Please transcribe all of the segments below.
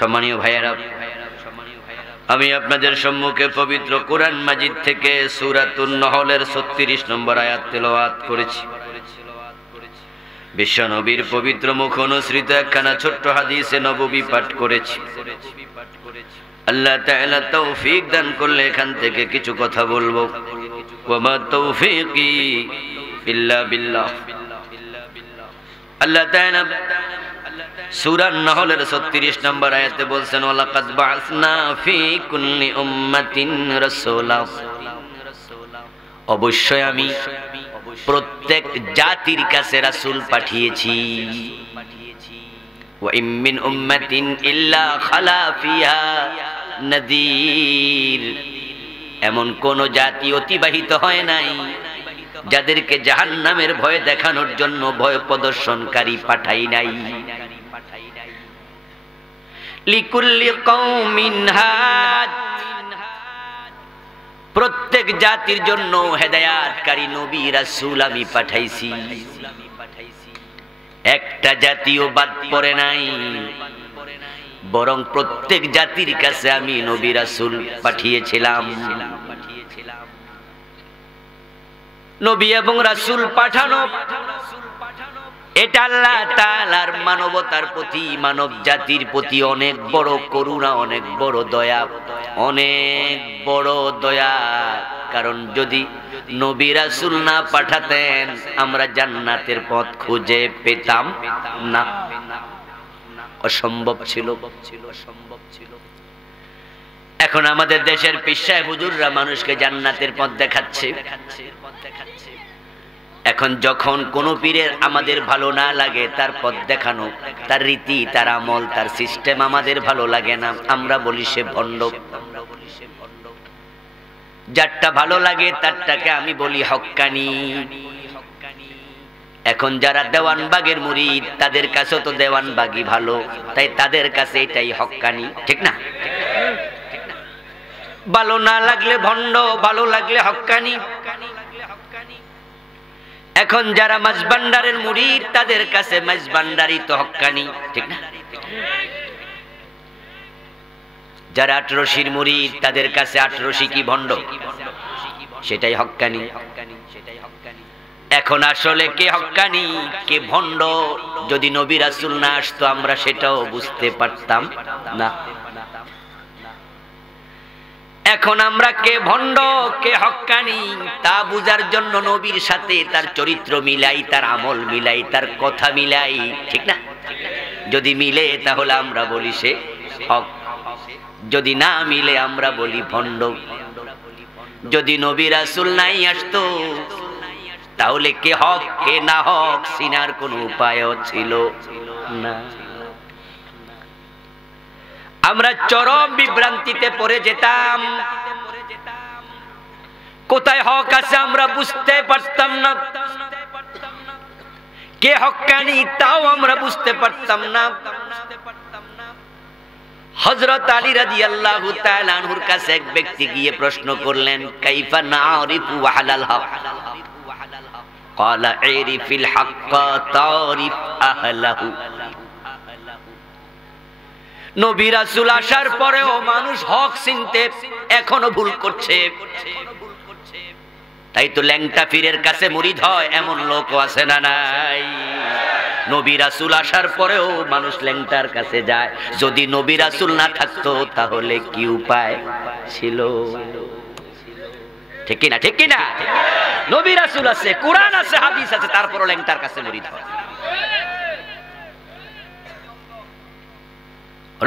সম্মানীয় ভাইয়েরা, আমি আপনাদের সম্মুখে পবিত্র কোরআন মাজিদ থেকে সূরাতুন নহলের 36 নম্বর আয়াত তেলাওয়াত করেছি। বিশ্বনবীর পবিত্র মুখ অনুসৃত একখানা ছোট্ট হাদিসে নববী পাঠ করেছি। আল্লাহ তাআলা তৌফিক দান করলে এখান থেকে কিছু কথা বলবো। ওয়ামা তৌফিকি ইল্লা বিল্লাহ। আল্লাহ তাআলা সূরা নহলের 36 নম্বর আয়াতে বলছেন, ওয়ালাকাদ বা'আসনা ফি কুল্লি উম্মাতিন রাসূলা। অবশ্যই আমি প্রত্যেক জাতির কাছে রাসূল পাঠিয়েছি। ওয়া ইম মিন উম্মাতিন ইল্লা খালা ফিহা নাযীর। এমন কোন জাতি অতিবাহিত হয় নাই যাদেরকে জাহান্নামের ভয় দেখানোর জন্য ভয় প্রদর্শনকারী পাঠাই নাই। লিকুল্লি কওমিন হাদ। প্রত্যেক জাতির জন্য হেদায়েতকারী নবী রাসূল আমি পাঠাইছি। একটা জাতিও বাদ পড়ে নাই, বরং প্রত্যেক জাতির কাছে আমি নবী রাসূল পাঠিয়েছিলাম। নবী এবং রাসূল পাঠানো এটা আল্লাহ তাআলার মানবতার প্রতি, মানব জাতির প্রতি অনেক বড় করুণা, অনেক বড় দয়া, অনেক বড় দয়া। কারণ যদি নবী রাসূল না পাঠাতেন আমরা জান্নাতের পথ খুঁজে পেতাম না, অসম্ভব ছিল। এখন আমাদের দেশের পীর সাহেব হুজুররা মানুষকে জান্নাতের পথ দেখাচ্ছে। এখন যখন কোন পীরের আমাদের ভালো না লাগে, তার পথ দেখানো, তার রীতি, তার আমল, তার সিস্টেম আমাদের ভালো লাগে না, আমরা বলি সে ভণ্ড। যারটা ভালো লাগে তারটাকে আমি বলি হক্কানি। এখন যারা দেওয়ানবাগের মুরিদ তাদের কাছে তো দেওয়ানবাগই ভালো, তাই তাদের কাছে এটাই হক্কানি, ঠিক না? ভালো না লাগলে ভণ্ড, ভালো লাগলে হক্কানি। এখন যারা মাঝবান্ডারের মুরিদ তাদের কাছে মাঝবান্ডারি তো হক্কানি, ঠিক না? যারা আটরশির মুরিদ তাদের কাছে আটরশি কি ভণ্ড, সেটাই হক্কানি। এখন আসলে কে হক্কানি কে ভণ্ড যদি নবী রাসূল না আসতো আমরা সেটাও বুঝতে পারতাম না। এখন আমরা কে ভণ্ড কে হক্কানি তা বুঝার জন্য নবীর সাথে তার চরিত্র মিলাই, তার আমল মিলাই, তার কথা মিলাই, ঠিক না? যদি মিলে তাহলে আমরা বলি সে হক, যদি না মিলে আমরা বলি ভণ্ড। যদি নবী রাসূল নাই আসতো তাহলে কে হক কে না হক চিনার কোনো উপায়ও ছিল না। আমরা চরম বিভ্রান্তিতে পড়ে যেতাম। কোথায় হক আছে আমরা বুঝতে পারতাম না, কে হক্কানি তাও আমরা বুঝতে পারতাম না। হযরত আলী রাদিয়াল্লাহু তাআলা আনহুর কাছে এক ব্যক্তি গিয়ে প্রশ্ন করলেন, কাইফা নারিফু আহলাল হক? ক্বালা আরিফিল হাক্কা তারিফ আহলাহু। নবী রাসূল আসার পরেও মানুষ হক চিনতে এখনো ভুল করছে। তাই তো ল্যাংটা পীরের কাছে মুরিদ হয় এমন লোকও আছে না নাই? নবী রাসূল আসার পরেও মানুষ ল্যাংটার কাছে যায়। যদি নবী রাসূল না থাকতো তাহলে কি উপায় ছিল? ঠিক কি না? ঠিক কি না? নবী রাসূল আছে, কোরআন আছে, হাদিস আছে, তারপরও ল্যাংটার কাছে মুরিদ হয়।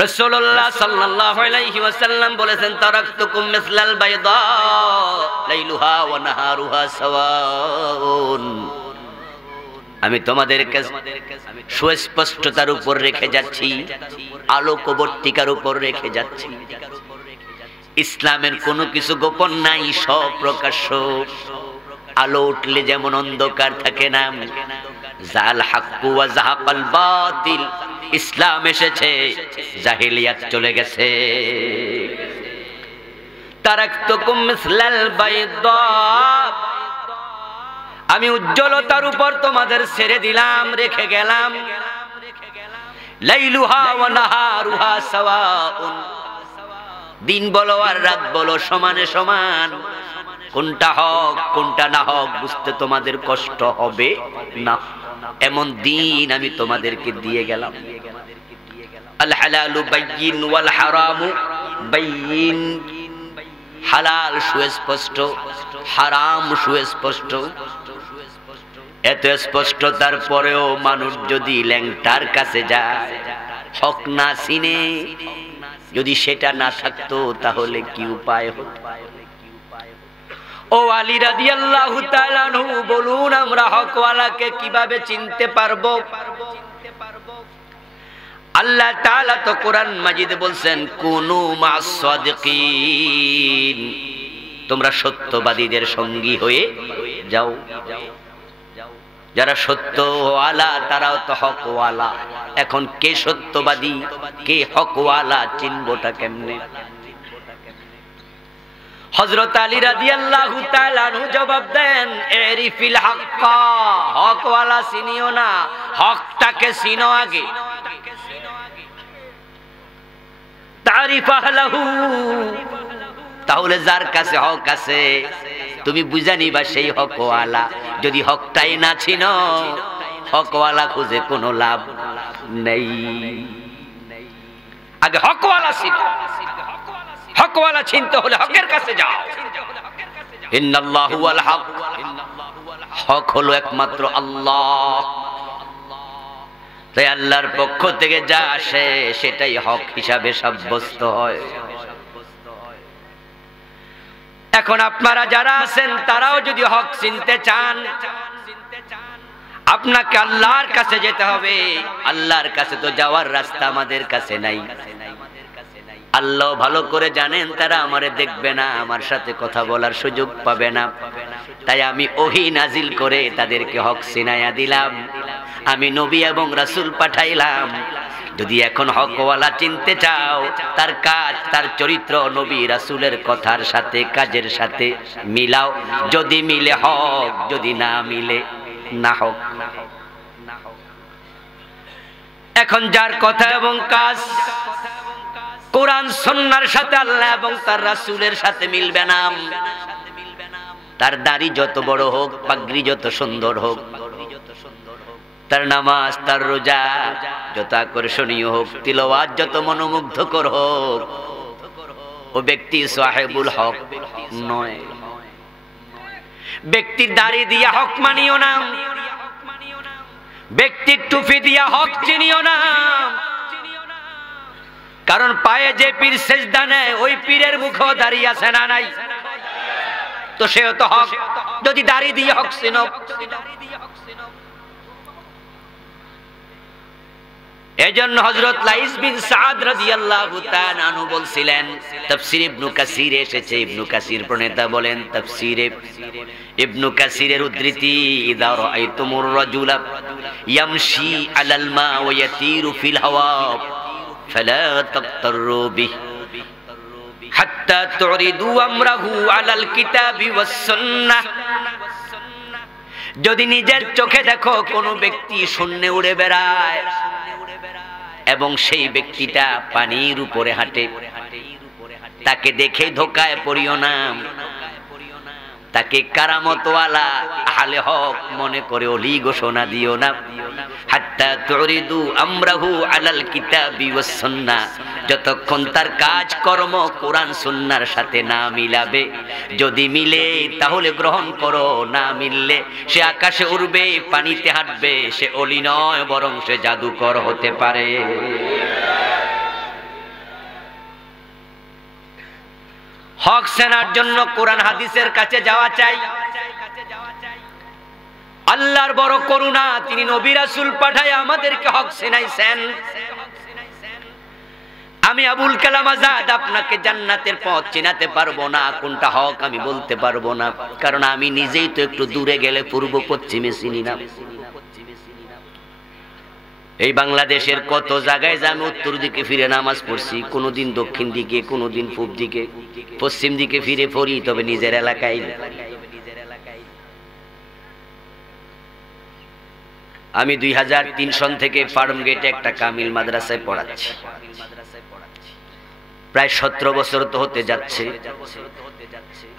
রাসূলুল্লাহ সাল্লাল্লাহু আলাইহি ওয়াসাল্লাম বলেছেন, তারাকতুকুম মিসলাল বাইদা লাইলুহা ওয়া নাহারুহা সাওয়াউন। আমি তোমাদেরকে সুস্পষ্টতার উপর রেখে যাচ্ছি, আলোকবর্তিকার উপর রেখে যাচ্ছি। ইসলামের কোনো কিছু গোপন নাই, সব প্রকাশ্য। আলো উঠলে যেমন অন্ধকার থাকে না, জাল হাক্কু ওয়া যাহাকাল বাতিল। ইসলাম এসেছে, জাহিলিয়াত চলে গেছে। তারাকতুকুম মিসলাল বাইদা, আমি উজ্জ্বলতার উপর তোমাদের ছেড়ে দিলাম, রেখে গেলাম। লাইলুহা ওয়া নাহারুহা সাওয়াউন, দিন বলো আর রাত বলো সমানে সমান। কোনটা হক কোনটা না হক বুঝতে তোমাদের কষ্ট হবে না, এমন দিন আমি তোমাদেরকে দিয়ে গেলাম। আল হালালু বাইয়িন ওয়াল হারামু বাইয়িন, হালাল সুস্পষ্ট, হারাম সুস্পষ্ট। এত স্পষ্টতার পরেও মানুষ যদি ল্যাংটার কাছে যায়, হক না চিনে, যদি সেটা না থাকতো তাহলে কি উপায় হতো? ও আলী রাদিয়াল্লাহু তাআলা আনহু বলুন, আমরা হকওয়ালাকে কিভাবে চিনতে পারবো? আল্লাহ তাআলা তো কোরআন মাজিদে বলছেন, কুনু মা'আস সাদিকিন, তোমরা সত্যবাদীদের সঙ্গী হয়ে যাও। যারা সত্যওয়ালা তারাও তো হকওয়ালা। এখন কে সত্যবাদী কে হকওয়ালা চিনবোটা কেমনে? হযরত আলী রাদিয়াল্লাহু তাআলা আনহু জবাব দেন, এরিফিল হাক্কা, হকওয়ালা চিনিও না, হকটাকে চিনো আগে। তারিফ আহলাহু, তাহলে যার কাছে হক আছে তুমি বুঝা নিবা সেই হকওয়ালা। যদি হকটাই না চিনো, হকওয়ালা খুঁজে কোনো লাভ নেই। আগে হকওয়ালা চিনো, হকওয়ালা চিনতে হলে হকের কাছে যাও। ইন্নাল্লাহু ওয়াল হক, হক হলো একমাত্র আল্লাহ। তাই আল্লাহর পক্ষ থেকে যা আসে সেটাই হক হিসাবে সাব্যস্ত হয়। এখন আপনারা যারা আছেন তারাও যদি হক চিনতে চান, আপনাকে আল্লাহর কাছে যেতে হবে। আল্লাহর কাছে তো যাওয়ার রাস্তা আমাদের কাছে নাই। আল্লাহ ভালো করে জানেন তারা আমারে দেখবে না, আমার সাথে কথা বলার সুযোগ পাবে না। তাই আমি ওহী নাজিল করে তাদেরকে হক চিনাইয়া দিলাম। আমি নবী এবং রাসূল পাঠাইলাম। যদি এখন হকওয়ালা চিনতে চাও, তার কাজ তার চরিত্র নবী রাসূলের কথার সাথে কাজের সাথে মিলাও। যদি মিলে হক, যদি না মিলে না হক। এখন যার কথা এবং কাজ কোরআন সুন্নাহর সাথে, আল্লাহ এবং তার রাসূলের সাথে মিলবে না, তার দাড়ি যত বড় হোক, পাগড়ি যত সুন্দর হোক, তার নামাজ তার রোজা যত আকর্ষণীয় হোক, তিলাওয়াত যত মনোমুগ্ধকর হোক, ও ব্যক্তি সাহেবুল হক নয়। ব্যক্তির দাড়ি দিয়া হক মানিও না, ব্যক্তির টুপি দিয়া হক চিনিও না। কারণ পায়ে যে পীর সেজদা নেয় ওই পীরের মুখেও দাঁড়িয়ে আছে না নাই? তো সেও তো হক, যদি দাড়ি দিয়ে হক চিনো। এজন্য হযরত লাইস বিন সাদ রাদিয়াল্লাহু তাআলা আনহু বলছিলেন, তাফসীর ইবনে কাসিরে এসেছে, ইবনে কাসির প্রণেতা বলেন, তাফসীরে ইবনে কাসিরের উদ্ধৃতি, ইযা রাআইতুমুর রাজুলা ইয়ামশি আলাল মা ওয়া ইয়াতিরু ফিল হাওয়া ফালা তাকতারু বিহি হাত্তা তুরিদু আমরাহু আলাল কিতাবি ওয়াস সুন্নাহ। যদি নিজের চোখে দেখো কোন ব্যক্তি শূন্যে উড়ে বেড়ায় এবং সেই ব্যক্তিটা পানির উপরে হাঁটে, তাকে দেখে ধোকায় পড়িও না, তাকে কারামতওয়ালা আহলে হক মনে করে ওলি ঘোষণা দিও না। হাত্তা তুরিদু আমরাহু আলাল কিতাবি ওয়াস সুন্নাহ, যতক্ষণ তার কাজ কর্ম কোরআন সুন্নাহর সাথে না মিলাবে। যদি মিলে তাহলে গ্রহণ করো, না মিললে সে আকাশে উড়বে, পানিতে হাঁটবে, সে ওলি নয় বরং সে জাদুকর হতে পারে। হক চেনার জন্য কোরআন হাদিসের কাছে যাওয়া চাই। আল্লাহর বড় করুণা, তিনি নবী রাসূল পাঠায় আমাদেরকে হক চেনাইছেন। আমি আবুল কালাম আজাদ আপনাকে জান্নাতের পথ চেনাতে পারবো না, কোনটা হক আমি বলতে পারবো না, কারণ আমি নিজেই তো একটু দূরে গেলে পূর্ব পশ্চিমে চিনি না। এই বাংলাদেশের কত জায়গায় যে আমি উত্তর দিকে ফিরে নামাজ পড়ছি, কোনোদিন দক্ষিণ দিকে, কোনোদিন পূব দিকে, পশ্চিম দিকে ফিরে পড়ি, তবে নিজের এলাকায়। আমি 2003 সন থেকে ফার্ম গেটে একটা কামিল মাদ্রাসায় পড়াচ্ছি। প্রায় 17 বছর তো হতে যাচ্ছে।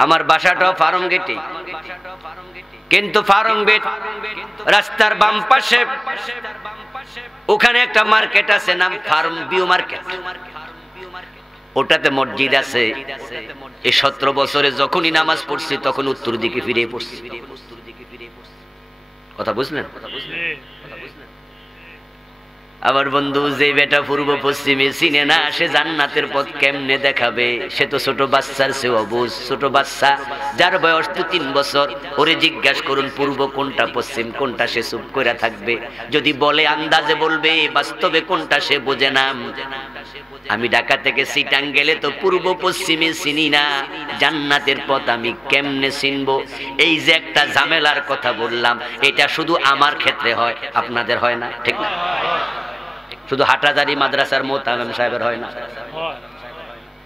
আমার বাসাটাও ফার্ম গেটে, কিন্তু ফার্ম গেট রাস্তার বাম পাশে ওখানে একটা মার্কেট আছে, নাম ফার্ম ভিউ মার্কেট। ওটাতে মসজিদ আছে। এই 17 বছরে যখনই নামাজ পড়ছি তখন উত্তর দিকে ফিরে পড়ছি। কথা বুঝলেন? আমার বন্ধু যে বেটা পূর্ব পশ্চিমে চিনে না, সে জান্নাতের পথ কেমনে দেখাবে? সে তো ছোট বাচ্চার চেয়ে অবুঝ। ছোট বাচ্চা যার বয়স তো 3 বছর, ওরে জিজ্ঞাসা করুন পূর্ব কোনটা পশ্চিম কোনটা, সে চুপ করে থাকবে। যদি বলে আন্দাজে বলবে, বাস্তবে কোনটা সে বোঝে না। আমি ঢাকা থেকে চিটাং গেলে তো পূর্ব পশ্চিমে চিনি না, জান্নাতের পথ আমি কেমনে চিনবো? এই যে একটা ঝামেলার কথা বললাম, এটা শুধু আমার ক্ষেত্রে হয়, আপনাদের হয় না, ঠিক না? শুধু হাটাজারি মাদ্রাসার মোতামিম সাহেবের হয় না?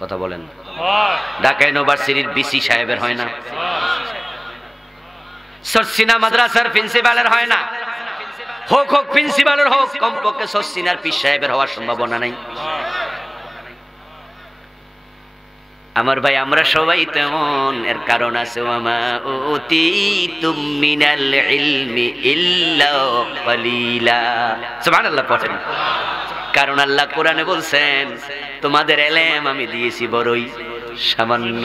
কথা বলেন। ঢাকা ইউনিভার্সিটির বিসি সাহেবের হয় না? সরসিনা মাদ্রাসার প্রিন্সিপালের হয় না? হোক প্রিন্সিপালের হোক, কমপক্ষে সরসিনার পীর সাহেবের হওয়ার সম্ভাবনা নাই। আমার ভাই, আমরা সবাই তেমন। এর কারণ আছে, ওয়ামা উতিতুম মিনাল ইলমি ইল্লা কালিলা। সুবহানাল্লাহ পড়েন। কারণ আল্লাহ কোরআনে বলছেন, তোমাদের ইলম আমি দিয়েছি বড়ই সামান্য।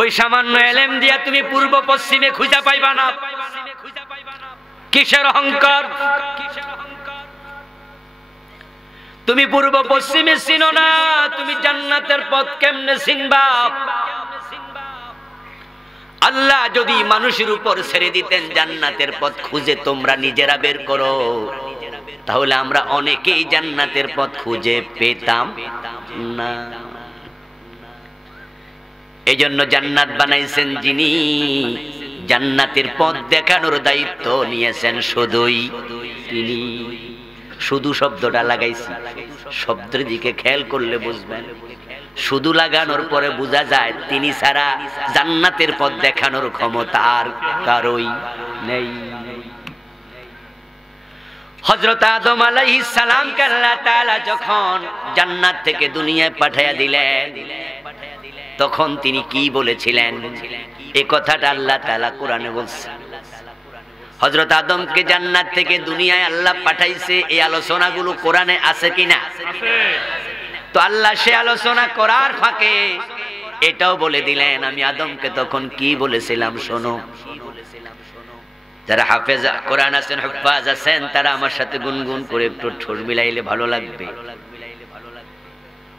ওই সামান্য ইলম দিয়া তুমি পূর্ব পশ্চিমে খুঁজে পাইবা না। কিসের অহংকার? তুমি পূর্ব পশ্চিমে চিনো না, তুমি জান্নাতের পথ কেমনে চিনবা? আল্লাহ যদি মানুষের উপর ছেড়ে দিতেন জান্নাতের পথ খুঁজে তোমরা নিজেরা বের করো, তাহলে আমরা অনেকেই জান্নাতের পথ খুঁজে পেতাম না। এজন্য জান্নাত বানাইছেন যিনি, জান্নাতের পথ দেখানোর দায়িত্ব নিয়েছেন শুধুই তিনি। শুধু শব্দটা লাগাইছি, শব্দের দিকে খেয়াল করলে বুঝবেন। শুধু লাগানোর পরে বোঝা যায় তিনি ছাড়া জান্নাতের পথ দেখানোর ক্ষমতা আর কারোই নেই। হযরত আদম আলাইহিস সালামকে আল্লাহ তাআলা যখন জান্নাত থেকে দুনিয়ায় পাঠিয়ে দিলেন, তখন তিনি কি বলেছিলেন? এই কথাটা আল্লাহ তাআলা কোরআনে বলছেন। হযরত আদমকে জান্নাত থেকে দুনিয়ায় আল্লাহ পাঠাইছে, এই আলোচনাগুলো কোরআনে আছে কিনা? তো আল্লাহ সে আলোচনা করার ফাঁকে এটাও বলে দিলেন, আমি আদমকে তখন কি বলেছিলাম শোনো। যারা হাফেজ কোরআন আছেন, হুফাজ আছেন, তারা আমার সাথে গুনগুন করে একটু ঠোঁট মিলাইলে ভালো লাগবে।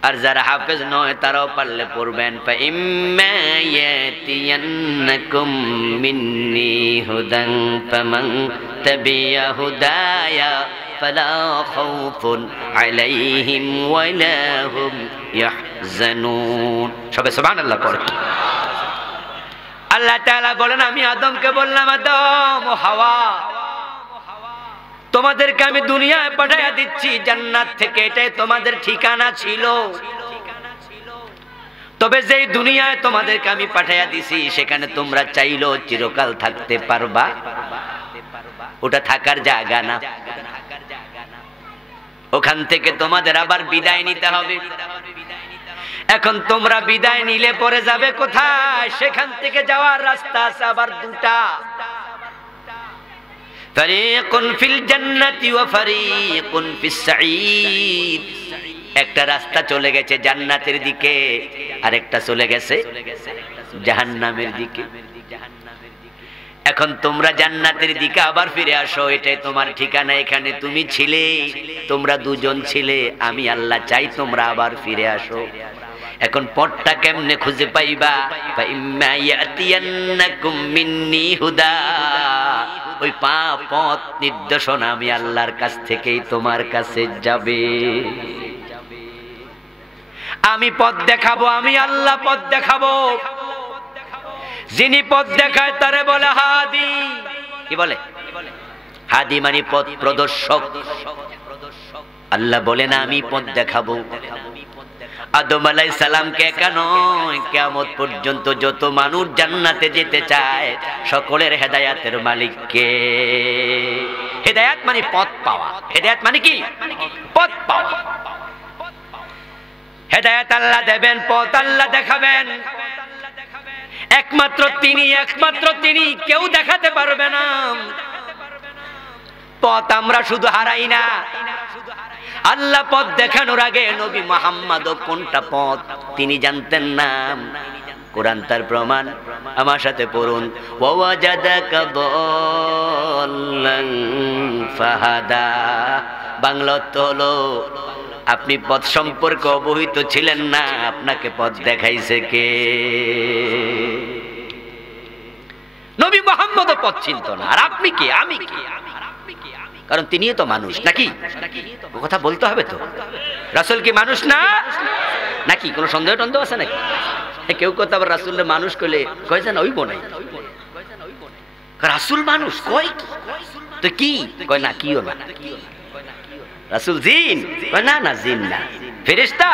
আর যারা হাফেজ নয় তারাও পারলে পড়বেন। ফাইম্মা ইয়াতিয়ান্নাকুম মিন্নি হুদান ফামান তাবিয়া হুদায়া ফালা খাউফুন আলাইহিম ওয়ালা হুম ইয়াহজানুন। সবাই সুবহানাল্লাহ পড়েন। আল্লাহ তাআলা বলেন, আমি আদমকে বললাম, আদম ও হাওয়া, তোমাদেরকে আমি দুনিয়ায় পাঠাইয়া দিচ্ছি জান্নাত থেকে, এটাই তোমাদের ঠিকানা ছিল। তবে যেই দুনিয়ায় তোমাদেরকে আমি পাঠাইয়া দিছি, সেখানে তোমরা চাইলেও চিরকাল থাকতে পারবা? ওটা থাকার জায়গা না। ওখান থেকে তোমাদের আবার বিদায় নিতে হবে। এখন তোমরা বিদায় নিলে পরে যাবে কোথায়? সেখান থেকে যাওয়ার রাস্তা আছে আবার দুটা। ফারিকুন ফিল জান্নাতি ওয়া ফারিকুন ফিস সাঈদ। একটা রাস্তা চলে গেছে জান্নাতের দিকে, আর একটা চলে গেছে জাহান্নামের দিকে। এখন তোমরা জান্নাতের দিকে আবার ফিরে আসো, এটাই তোমার ঠিকানা। এখানে তুমি ছিলে, তোমরা দুজন ছিলে, আমি আল্লাহ চাই তোমরা আবার ফিরে আসো। এখন পথটা কেমনে খুঁজে পাইবা? ফাইম্মা ইয়াতিয়ান্নাকুম মিন্নি হুদা। ওই পথ নির্দেশনা আমি আল্লাহর কাছ থেকেই তোমার কাছে যাবে। আমি পথ দেখাবো, আমি আল্লাহ পথ দেখাবো। যিনি পথ দেখায় তারে বলে হাদি। কি বলে? হাদি মানে পথ প্রদর্শক। আল্লাহ বলে না আমি পথ দেখাবো। আদম আলাইহিস সালামকে একা নয়, কিয়ামত পর্যন্ত যত মানুষ জান্নাতে যেতে চায় সকলের হেদায়েতের মালিক কে? হেদায়েত মানে পথ পাওয়া। হেদায়েত মানে কি? পথ পাওয়া। হেদায়েত আল্লাহ দেবেন, পথ আল্লাহ দেখাবেন। একমাত্র তিনি, কেউ দেখাতে পারবে না। পথ আমরা শুধু হারাই না, আল্লাহ পথ দেখানোর আগে নবী মুহাম্মদও কোনটা পথ তিনি জানতেন না। কোরআন তার প্রমাণ, আমার সাথে পড়ুন। ওয়াজাদাকা দাল্লান ফাহাদা। বাংলা অর্থ হলো আপনি পথ সম্পর্কে অবহিত ছিলেন না, আপনাকে পথ দেখাইছে কে? নবী মুহাম্মদও পথ চিনত না, আর আপনি কি, আমি কি? কারণ তিনিও তো মানুষ নাকি? কথা বলতে হবে তো। রাসূল কি মানুষ না নাকি? কোনো সন্দেহ টন্দেহ আছে নাকি? কেউ কথা আবার রাসূলের মানুষ কইলে কয় যেন ওই বনাই, রাসূল মানুষ কয় তো কি কয় না, কিও না। রাসূল জিন কয় না, না জিন না। ফেরেশতা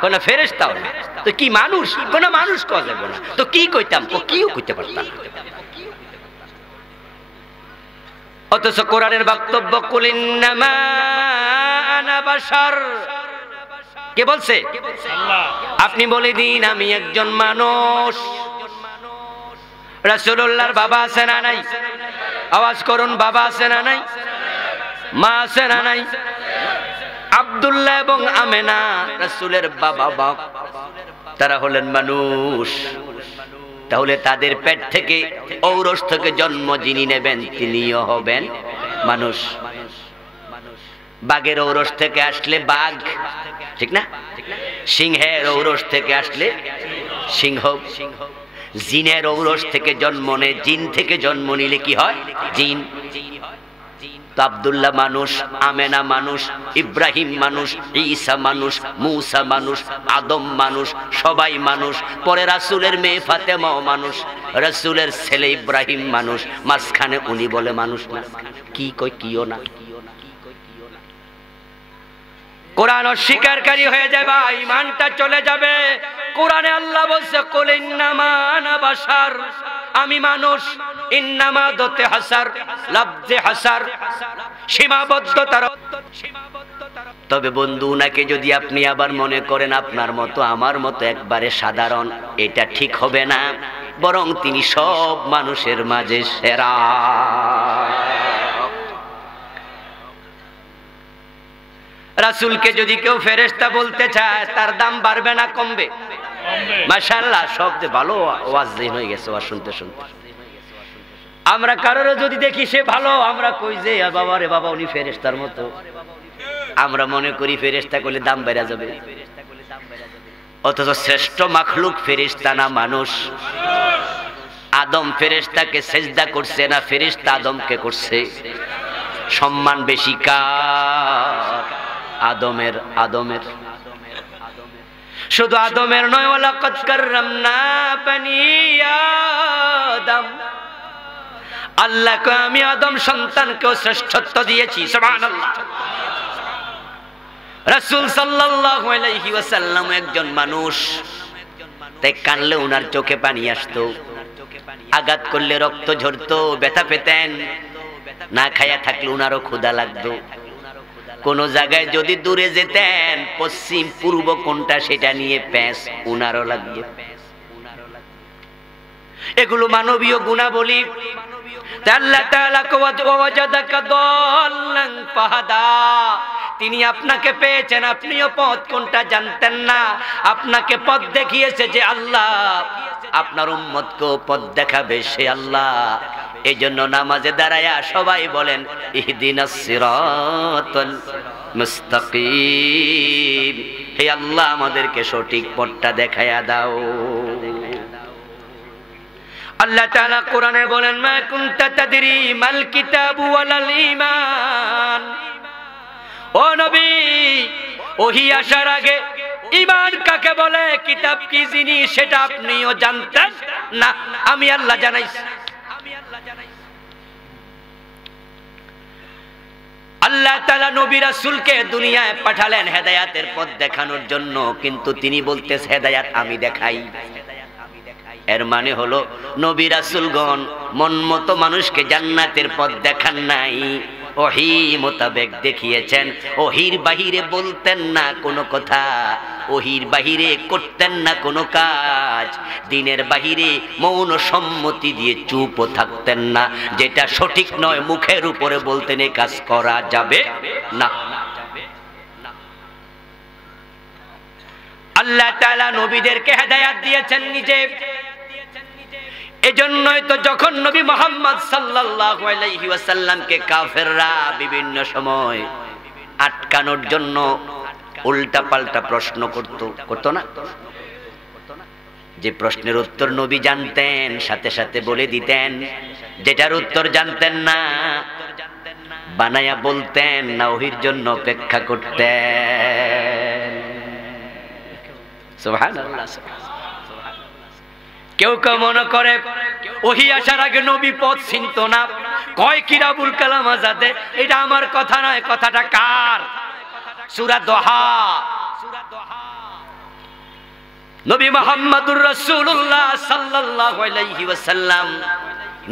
কয় না, ফেরেশতাও না। তো কি মানুষ? কোন মানুষ কয় যাবে না। তো কি কইতাম? তো কিও কইতে পারতাম। অথচ কোরআনের বক্তব্য কুল ইন্নামা আনা বাশার, কে বলছে? আল্লাহ। আপনি বলে দিন আমি একজন মানুষ। রাসূলুল্লাহর বাবা আছে না নাই? আওয়াজ করুন, বাবা আছে না নাই? মা আছে না নাই? আব্দুল্লাহ এবং আমেনা রাসূলের বাবা, তারা হলেন মানুষ। তাহলে তাদের পেট থেকে, ঔরস থেকে জন্ম যিনি নেবেন তিনিও হবেন মানুষ। বাঘের ঔরস থেকে আসলে বাঘ, ঠিক না? সিংহের ঔরস থেকে আসলে সিংহ। জিনের ঔরস থেকে জন্ম নেয়, জিন থেকে জন্ম নিলে কি হয়? জিন। তো আব্দুল্লাহ মানুষ, আমেনা মানুষ, ইব্রাহিম মানুষ, ঈসা মানুষ, মূসা মানুষ, আদম মানুষ, সবাই মানুষ। পরে রাসূলের মেয়ে ফাতেমাও মানুষ, রাসূলের ছেলে ইব্রাহিম মানুষ, মাঝখানে উনি বলে মানুষ না। কি কই কিও না? কোরআন অস্বীকারী হয়ে যাবে, ঈমানটা চলে যাবে। কোরআনে আল্লাহ বলছে কুল ইন্নামা আনা বাশার, আমি মানুষ। ইন্নামা দতে হাসার, লফজে হাসার, সীমাবদ্ধতার। তবে বন্ধু, উনাকে যদি আপনি আবার মনে করেন আপনার মতো আমার মতো একবারে সাধারণ, এটা ঠিক হবে না। বরং তিনি সব মানুষের মাঝে সেরা। রাসূলকে যদি কেউ ফেরেশতা বলতে চায়, তার দাম বাড়বে না কমবে? মাশাআল্লাহ, সবচেয়ে ভালো ওয়াজ হয়ে গেছে ওয়াজ শুনতে শুনতে। আমরা কারোর যদি দেখি সে ভালো, আমরা কই যে বাবা রে বাবা উনি ফেরেশতার মতো। আমরা মনে করি ফেরেশতা করলে দাম বেড়ে যাবে। অথচ শ্রেষ্ঠ মাখলুক ফেরেশতা না মানুষ? আদম ফেরেশতাকে সেজদা করছে না, ফেরেশতা আদমকে করছে। সম্মান বেশি কার? আদমের। শুধু আদমের নয়, ওয়ালাকাদ কাররামনা বানি আদম। আল্লাহকে আমি আদম সন্তানকেও শ্রেষ্ঠত্ব দিয়েছি। সুবহানাল্লাহ। রাসূল সাল্লাল্লাহু আলাইহি ওয়াসাল্লাম একজন মানুষ, তাই কানলে উনার চোখে পানি আসতো, আঘাত করলে রক্ত ঝরতো, ব্যথা পেতেন। না খায়া থাকলে উনারও ক্ষুধা লাগতো। কোন জায়গায় যদি দূরে যেতেন, পশ্চিম পূর্ব কোনটা সেটা নিয়ে প্যাঁচ উনারও লাগতো। এগুলো মানবীয় গুণাবলী। আল্লাহ তাআলা ওয়াজাদাকা দাল্লান ফাহাদা, তিনি আপনাকে পেয়েছেন, আপনিও পথ কোনটা জানতেন না, আপনাকে পথ দেখিয়েছে যে আল্লাহ। আপনার উম্মতকে পথ দেখাবে সে আল্লাহ। এজন্য নামাজে দাঁড়ায়া সবাই বলেন ইহদিনাস সিরাতাল মুস্তাকিম, হে আল্লাহ আমাদেরকে সঠিক পথটা দেখায়া দাও। আল্লাহ তাআলা কোরআনে বলেন মা কুনতা তাদরি মাল কিতাবু ওয়ালাল ঈমান। ও নবী, ওহী আসার আগে ঈমান কাকে বলে, কিতাব কি জিনিস সেটা আপনিও জানতেন না, আমি আল্লাহ জানাইছি। আল্লাহ তাআলা নবী রাসূলকে দুনিয়ায় পাঠালেন হেদায়েতের পথ দেখানোর জন্য, কিন্তু তিনি বলতেছে হেদায়েত আমি দেখাই। এর মানে হলো নবী রাসূলগণ মন মতো মানুষকে জান্নাতের পথ দেখান নাই, ওহী মোতাবেক দেখিয়েছেন। ওহীর বাহিরে বলতেন না কোনো কথা, ওহীর বাহিরে করতেন না কোনো কাজ, দ্বীনের বাহিরে মৌন সম্মতি দিয়ে চুপও থাকতেন না। যেটা সঠিক নয় মুখের উপরে বলতেন এই কাজ করা যাবে না। আল্লাহ তাআলা নবীদেরকে হেদায়েত দিয়েছেন নিজে। এজন্যই তো যখন নবী মুহাম্মদ সাল্লাল্লাহু আলাইহি ওয়াসাল্লামকে কাফেররা বিভিন্ন সময় আটকানোর জন্য উল্টা পাল্টা প্রশ্ন করতো না, যে প্রশ্নের উত্তর নবী জানতেন সাথে সাথে বলে দিতেন, যেটার উত্তর জানতেন না বানায়া বলতেন না, ওহির জন্য অপেক্ষা করতেন। সুবহানাল্লাহ। কেউ কেউ মনে করে ওহী আসার আগে নবী পথ চিনত না, কয় কিরাবুল কালাম আজাদে। এটা আমার কথা নয়, কথাটা কার? সূরা দোহা। নবী মুহাম্মদুর রাসূলুল্লাহ সাল্লাল্লাহু আলাইহি ওয়াসাল্লাম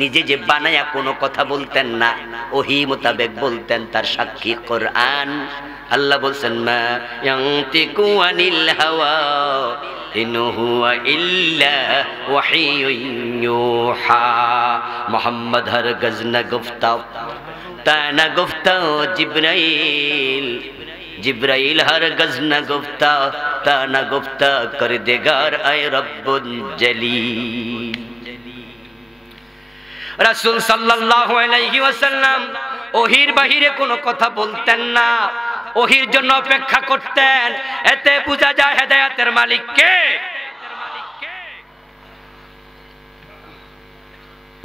নিজে যে বানায়া কোনো কথা বলতেন না, ওহী মোতাবেক বলতেন, তার সাক্ষী কোরআন। আল্লাহ বলছেন মা ইয়ানতিকু আনিল হাওয়া ইন হুয়া ইল্লা ওয়াহিয়ুন ইউহা। মুহাম্মদ হরগজ না গুফতা তা না গুফতা জিবরাইল, জিবরাইল হরগজ না গুফতা তা না গুফতা কর দেগার আয় রব্বুল জলিল। রাসূল সাল্লাল্লাহু আলাইহি ওয়াসাল্লাম ওহীর বাহিরে কোনো কথা বলতেন না, ওহীর জন্য অপেক্ষা করতেন। এতে বোঝা যায় হেদায়েতের মালিক কে।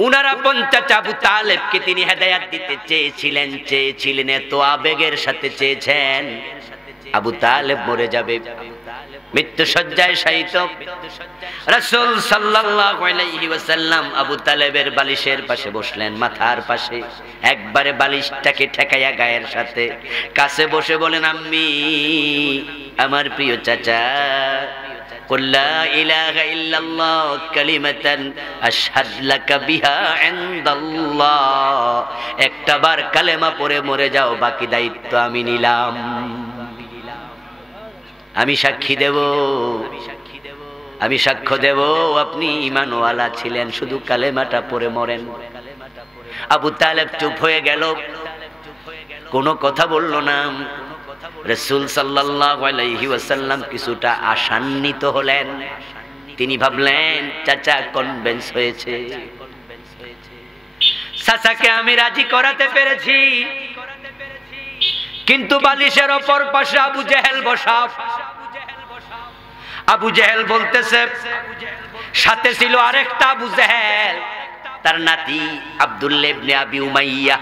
উনারা পঞ্চাশ আবু তালেবকে তিনি হেদায়েত দিতে চেয়েছিলেন, এত আবেগের সাথে চেয়েছেন। আবু তালেব মরে যাবে, মৃত্যু শয্যায় শায়িত। রাসূল সাল্লাল্লাহু আলাইহি ওয়াসাল্লাম আবু তালেবের বালিশের পাশে বসলেন, মাথার পাশে একবারে বালিশটাকে ঠেকাইয়া গায়ের সাথে কাছে বসে বলেন, আম্মি, আমার প্রিয় চাচা, কুল লা ইলাহা ইল্লাল্লাহ কালিমাতান আশহাদ লাকা বিহা ইনদাল্লাহ। একটা বার কালেমা পড়ে মরে যাও, বাকি দায়িত্ব আমি নিলাম। আমি সাক্ষী দেব, আমি সাক্ষ্য দেব আপনি ঈমানওয়ালা ছিলেন, শুধু কালেমাটা পড়ে মরেন। আবু তালেব চুপ হয়ে গেল, কোনো কথা বলল না। রাসূল সাল্লাল্লাহু আলাইহি ওয়াসাল্লাম কিছুটা আশান্বিত হলেন। তিনি ভাবলেন চাচা কনভিন্স হয়েছে, চাচাকে আমি রাজি করাতে পেরেছি। কিন্তু বালিশের অপর পাশে আবু জেহেল বসা। আবু জেহেল বলতেছে, সাথে ছিল আরেকটা আবু জেহেল, তার নাতি আব্দুল্লাহ ইবনে আবি উমাইয়া,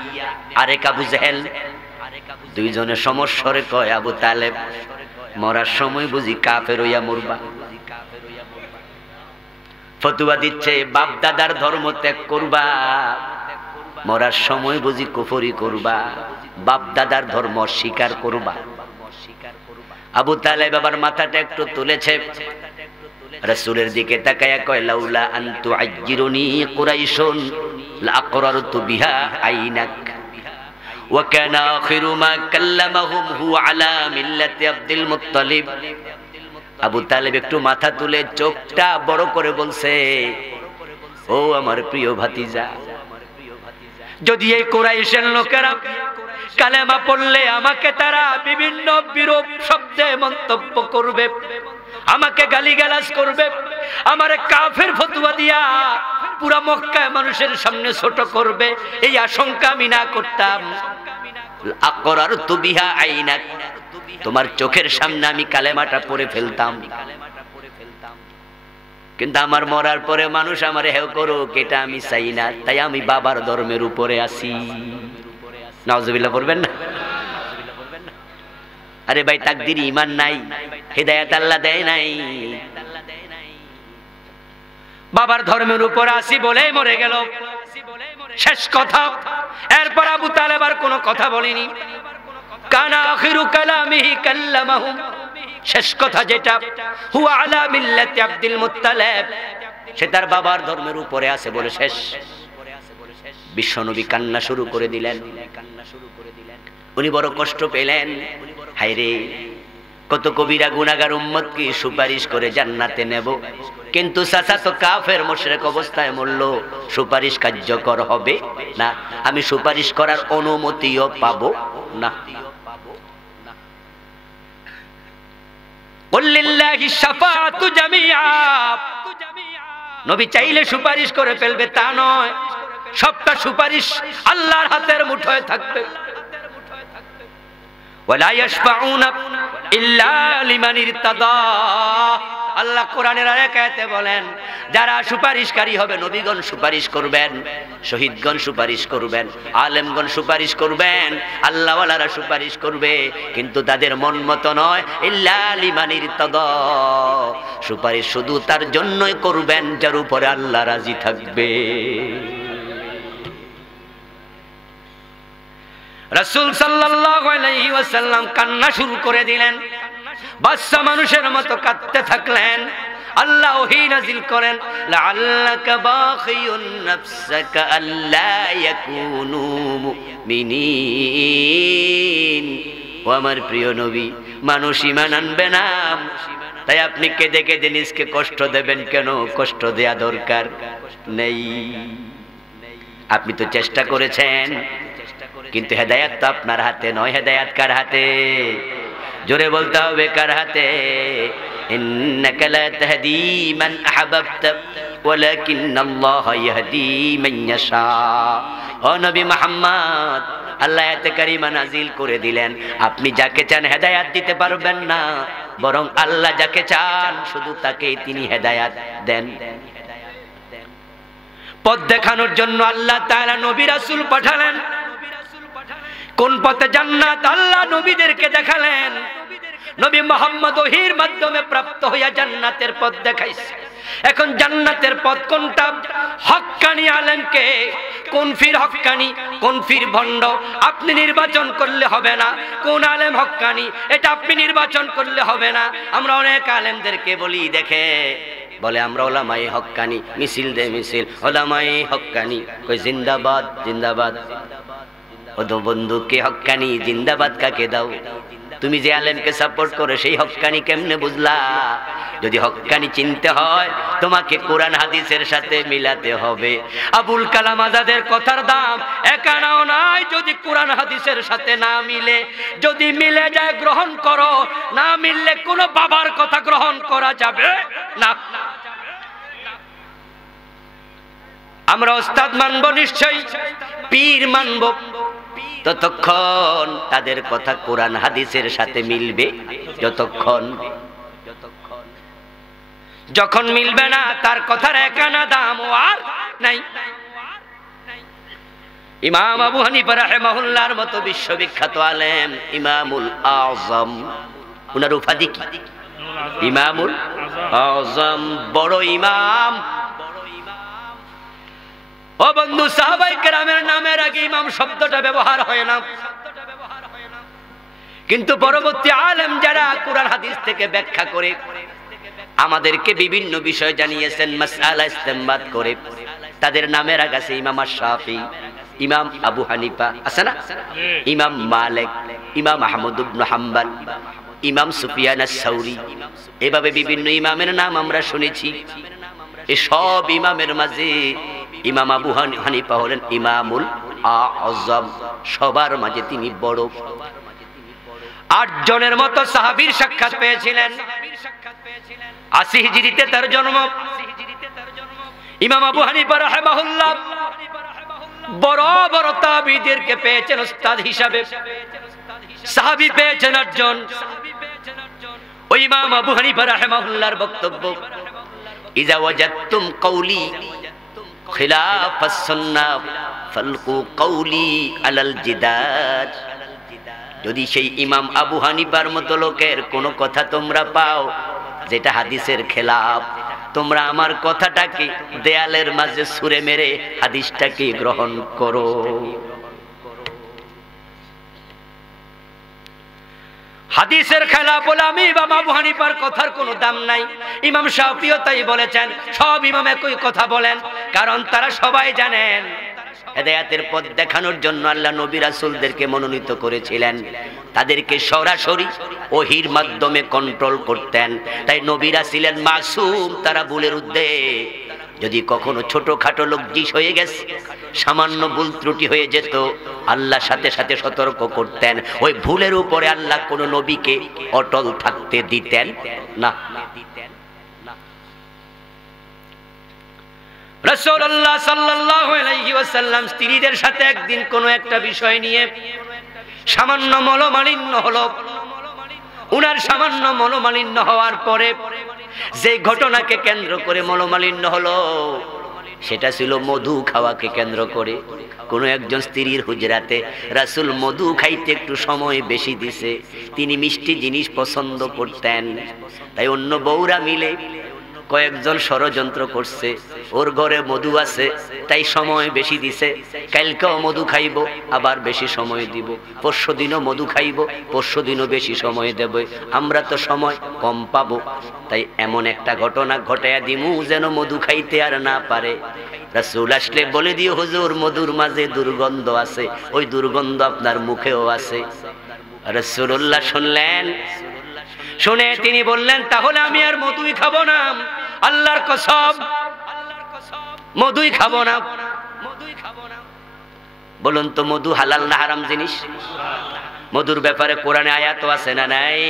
আরেক আবু জেহেল। দুইজনে সমস্বরে কয়, আবু তালেব, মরার সময় বুঝি কাফের হইয়া মরবা? ফতুয়া দিচ্ছে বাপ দাদার ধর্ম ত্যাগ করবা, মরার সময় বুঝি কুফরি করবা, বাপ দাদার ধর্ম স্বীকার করবা। আবু তালেব আবার মাথাটা একটু তুলেছে, রাসূলের দিকে তাকায়া কয়, লাউলা আন তুআজ্জিরুনি কুরাইশুন লাআকরারতু বিহা আইনাক ওয়া কানা আখিরু মা কাল্লামাহুম হুয়া আলা মিল্লাতি আব্দুল মুত্তালিব। আবু তালেব একটু মাথা তুলে চোখটা বড় করে বলছে, ও আমার প্রিয় ভাতিজা, যদি এই কুরাইশের লোকেরা কালেমা পড়লে আমাকে তারা বিভিন্ন বিরূপ শব্দে মন্তব্য করবে, আমাকে গালিগালাজ করবে, আমারে কাফের ফতোয়া দিয়া পুরা মক্কায় মানুষের সামনে ছোট করবে, এই আশঙ্কা আমি না করতাম। আকরারতু বিহা আইনাক, তোমার চোখের সামনে আমি কালেমাটা পড়ে ফেলতাম। কিন্তু আমার মরার পরে মানুষ আমারে হেয় করুক, এটা আমি চাই না, তাই আমি বাবার ধর্মের উপরে আছি। নাউজুবিল্লাহ পড়বেন না? আরে ভাই, তাকদীর ঈমান নাই, হিদায়াত আল্লাহ দেয় নাই, বাবার ধর্মের উপর আসি বলেই মরে গেল, শেষ কথা। এরপর আবু তালেব আর কোনো কথা বলেনি। কানা আখিরু কালামিহি কাল্লামাহুম, শেষ কথা যেটা, হুয়া আলা মিল্লাতি আব্দুল মুত্তালিব, সে তার বাবার ধর্মের উপরে আছে বলে শেষ। বিশ্বনবী কান্না শুরু করে দিলেন। উনি বড় কষ্ট পেলেন। হায়রে, কত কবিরা গুনাহগার উম্মতকে সুপারিশ করে জান্নাতে নেব, কিন্তু চাচা তো কাফের মুশরিক অবস্থায় মরল, সুপারিশ কার্যকর হবে না, আমি সুপারিশ করার অনুমতিও পাবো না। কুল্লিল্লাহি শাফাআতু জামিআ, নবী চাইলে সুপারিশ করে ফেলবে তা নয়, সবটা সুপারিশ আল্লাহর হাতের মুঠোয় থাকবে। ওয়ালা ইয়াশফাউনা ইল্লা লিমান ইরতাদা, আল্লাহ কোরআনের আরেক আয়াতে বলেন, যারা সুপারিশকারী হবে, নবীগণ সুপারিশ করবেন, শহীদগণ সুপারিশ করবেন, আলেমগণ সুপারিশ করবেন, আল্লাহওয়ালারা সুপারিশ করবে, কিন্তু তাদের মন মতো নয়। ইল্লা লিমান ইরতাদা, সুপারিশ শুধু তার জন্যই করবেন যার উপরে আল্লাহ রাজি থাকবে। রাসূল সাল্লাল্লাহু আলাইহি ওয়াসাল্লাম কান্না শুরু করে দিলেন, বাচ্চা মানুষের মতো কাঁদতে থাকলেন। আল্লাহ ওহী নাযিল করেন, লাআল্লাকা বাখিয়ুন নাফসাকা আল্লা ইয়াকুনু মুমিনিন। ও আমার প্রিয় নবী, মানুষ ঈমান আনবে না, তাই আপনি কেঁদে কেঁদে নিজকে কষ্ট দেবেন কেন? কষ্ট দেয়া দরকার নেই। আপনি তো চেষ্টা করেছেন, কিন্তু হেদায়েত তো আপনার হাতে নয়। হেদায়েত কার হাতে? জোরে বলতে হবে, কার হাতে? ইন্নাকা লা তাহদি মান আহবাবতা ওয়ালাকিন্নাল্লাহা ইয়াহদি মান ইয়াশা। ও নবী মুহাম্মদ, আল্লাহ আয়াতে কারিমা নাজিল করে দিলেন, আপনি যাকে চান হেদায়েত দিতে পারবেন না, বরং আল্লাহ যাকে চান শুধু তাকেই তিনি হেদায়েত দেন। পথ দেখানোর জন্য আল্লাহ তাআলা নবী রাসূল পাঠালেন। কোন পথে জান্নাত আল্লাহ নবীদেরকে দেখালেন। নবী মুহাম্মদ ওহীর মাধ্যমে প্রাপ্ত হইয়া জান্নাতের পথ দেখাইছে। এখন জান্নাতের পথ কোনটা? হক্কানি আলেমকে, কোন ফির হক্কানি, কোন ফির ভণ্ড আপনি নির্বাচন করলে হবে না। কোন আলেম হক্কানি এটা আপনি নির্বাচন করলে হবে না। আমরা অনেক আলেমদেরকে বলি, দেখে বলে আমরা ওলামায়ে হক্কানি, মিছিল দে মিছিল, ওলামায়ে হক্কানি, কই জিন্দাবাদ জিন্দাবাদ। ও তো বন্ধু, কে হক্কানি? জিন্দাবাদ কাকে দাও? তুমি যে আলেমকে সাপোর্ট করে সেই হক্কানি কেমনে বুঝলা? যদি হক্কানি চিনতে হয় তোমাকে কোরআন হাদিসের সাথে মিলাতে হবে। আবুল কালাম আজাদের কথার দাম একানাও নাই যদি কোরআন হাদিসের সাথে না মিলে। যদি মিলে যায় গ্রহণ করো, না মিললে কোনো বাবার কথা গ্রহণ করা যাবে না। আমরা ওস্তাদ মানব নিশ্চয়ই, পীর মানব, ততক্ষণ তাদের কথা কোরআন হাদিসের সাথে মিলবে। যখন মিলবে না, তার কথার একানা দাম আর নাই। ইমাম আবু হানিফা রাহিমাহুল্লাহর মতো বিশ্ববিখ্যাত আলেম, ইমামুল আযম, উনার উপাধি কি? ইমামুল আযম, বড় ইমাম। ও বন্ধু, সাহাবায়ে কেরামের নামের আগে ইমাম শব্দটা ব্যবহার হয় না, কিন্তু পরবর্তী আলেম যারা কোরআন হাদিস থেকে ব্যাখ্যা করে আমাদেরকে বিভিন্ন বিষয় জানিয়েছেন, মাসআলা ইস্তেমবাদ করে, তাদের নামের আগে আছে ইমাম শাফি, ইমাম আবু হানিফা, আছে না? ইমাম মালিক, ইমাম আহমদ ইবনে হাম্বল, ইমাম সুফিয়ান আস-সাউরি, এভাবে বিভিন্ন ইমামের নাম আমরা শুনেছি। এই সব ইমামের মাঝে ইমাম আবু হানিফা হলেন ইমামুল আযম, সবার মাঝে তিনি বড়। 8 জনের মতো সাহাবীর সাক্ষাৎ পেয়েছিলেন। 80 হিজরিতে তার জন্ম। ইমাম আবু হানিফা রাহিমাহুল্লাহ বড় বড় তাবিঈদেরকে পেয়েছেন উস্তাদ হিসাবে। সাহাবী পেয়েছেন 8 জন। ওই ইমাম আবু হানিফা রাহিমাহুল্লাহর বক্তব্য, ইজা ওয়াজাদতুম কওলি খিলাফাস সুন্নাহ ফালকু কওলি আলাল জিদার। যদি সেই ইমাম আবু হানিফার মতো লোকের কোনো কথা তোমরা পাও যেটা হাদিসের খেলাফ, তোমরা আমার কথাটাকে দেয়ালের মাঝে ছুঁড়ে মেরে হাদিসটাকে গ্রহণ করো। হাদিসের খেলা বলে আমি ইমাম আবু হানিফার কথার কোনো দাম নাই, ইমাম শাফিঈও তাই বলেছেন, সব ইমাম একই কথা বলেন, কারণ তারা সবাই জানেন হেদায়েতের পথ দেখানোর জন্য আল্লাহ নবী রাসূলদেরকে মনোনীত করেছিলেন, তাদেরকে সরাসরি ওহীর মাধ্যমে কন্ট্রোল করতেন। তাই নবীরা ছিলেন মাসুম, তারা ভুলের ঊর্ধ্বে। যদি কখনো ছোটখাটো লজ্জিস হয়ে গেছে, সামান্য ভুল ত্রুটি হয়ে যেত, আল্লাহ সাথে সাথে সতর্ক করতেন। ওই ভুলের উপরে আল্লাহ কোন নবীকে অটল থাকতে দিতেন না। রাসূলুল্লাহ সাল্লাল্লাহু আলাইহি ওয়াসাল্লাম স্ত্রীদের সাথে একদিন কোন একটা বিষয় নিয়ে সামান্য মনোমালিন্য হলো। উনার সামান্য মনোমালিন্য হওয়ার পরে যে ঘটনাকে কেন্দ্র করে মনোমালিন্য হলো, সেটা ছিল মধু খাওয়াকে কেন্দ্র করে। কোন একজন স্ত্রীর হুজরাতে রাসূল মধু খাইতে একটু সময় বেশি দিছে, তিনি মিষ্টি জিনিস পছন্দ করতেন। তাই অন্য বউরা মিলে কয়েকজন ষড়যন্ত্র করছে, ওর ঘরে মধু আছে তাই সময় বেশি দিছে, কালকেও মধু খাইব আবার বেশি সময় দিব, পরশু দিনও মধু খাইব পরশু দিনও বেশি সময় দেব, আমরা তো সময় কম পাবো, তাই এমন একটা ঘটনা ঘটাইয়া দিমু যেন মধু খাইতে আর না পারে। রাসূল আসলে বলে দিও, হুজুর মধুর মাঝে দুর্গন্ধ আছে, ওই দুর্গন্ধ আপনার মুখেও আছে। রাসূলুল্লাহ শুনলেন, শুনে তিনি বললেন, তাহলে আমি আর মধুই খাবো না, আল্লাহর কসম মধুই খাবো না। বলুন তো মধু হালাল না হারাম জিনিস? মধুর ব্যাপারে কোরআনে আয়াত আছে না নাই?